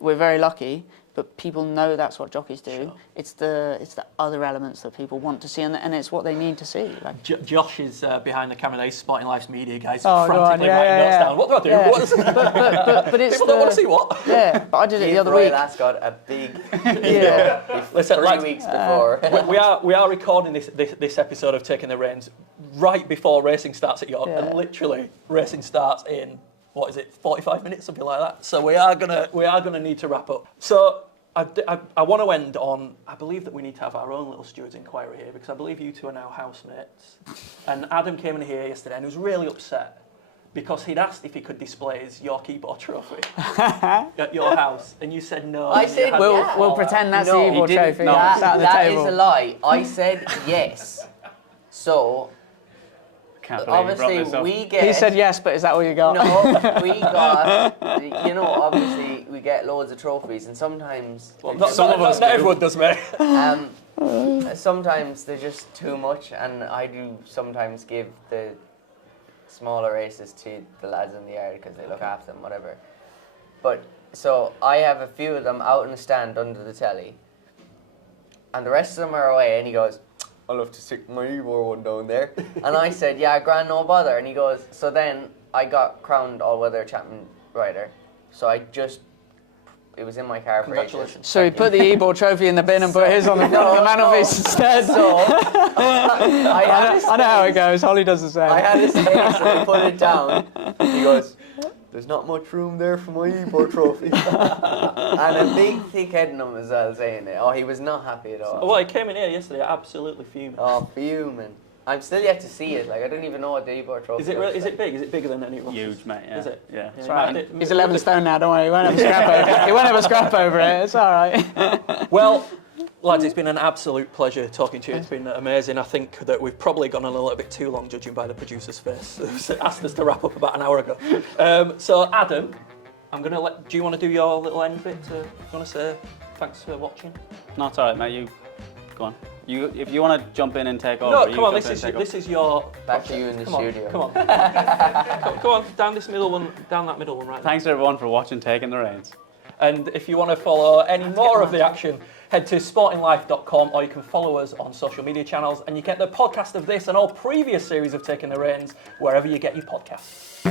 we're very lucky, but people know that's what jockeys do. Sure. It's the other elements that people want to see, and it's what they need to see. Like, Josh is behind the camera there. He's Sporting Life's media guys, frantically writing notes down. What do I do? Yeah. But it's people don't want to see what. Yeah, but I did it the other week. That's got a big Listen, 3 weeks before. we are recording this episode of Taking the Reins right before racing starts at York, and literally racing starts in 45 minutes, something like that. So we are gonna need to wrap up. So I want to end on, I believe that we need to have our own little Stewards Enquiry here, because I believe you two are now housemates. And Adam came in here yesterday and he was really upset because he'd asked if he could display his York Ebor trophy at your house, and you said no. I said we'll pretend that's the Ebor trophy. That is a lie. I said yes. So obviously we get. He said yes, but is that all you got? No, we got. You know, obviously we get loads of trophies, and sometimes. Well, not everyone does, mate. Sometimes they're just too much, and I do sometimes give the smaller races to the lads in the yard because they look after them, whatever. But So I have a few of them out in the stand under the telly, and the rest of them are away. And he goes, "I'll have to stick my Ebor one down there." And I said, "Yeah, grand, no bother." And he goes, "So then I got crowned all-weather champion rider. So it was in my car for ages." Congratulations. So he put the Ebor trophy in the bin and put his on the front of the mantelpiece instead. So I know how it goes. Holly does the same. I had his face and I put it down. He goes, "There's not much room there for my Ebor trophy." And a big thick head in him as well saying it. Oh, he was not happy at all. Well, he came in here yesterday absolutely fuming. Oh, fuming. I'm still yet to see it. Like, I don't even know what the Ebor trophy Is it really, is it big? Is it bigger than any Ross's? Huge, mate. Yeah. Is it? Yeah. Yeah, Right. He's 11 stone now, don't worry. He won't have a scrap over it. He won't have a scrap over it. It's all right. Well, lads, it's been an absolute pleasure talking to you. It's been amazing. I think that we've probably gone a little bit too long, judging by the producer's face. Who asked us to wrap up about an hour ago. So, Adam, I'm going to let... Do you want to do your little end bit? Do you want to say thanks for watching? No, it's all right, mate. You go on. If you want to jump in and take over. No, come on. This is your... Back to you in the studio. Come on. Come on, down this middle one, down that middle one right there. Thanks everyone for watching Taking the Reins. And if you want to follow any more of the action, head to sportinglife.com, or you can follow us on social media channels, and you get the podcast of this and all previous series of Taking the Reins wherever you get your podcasts.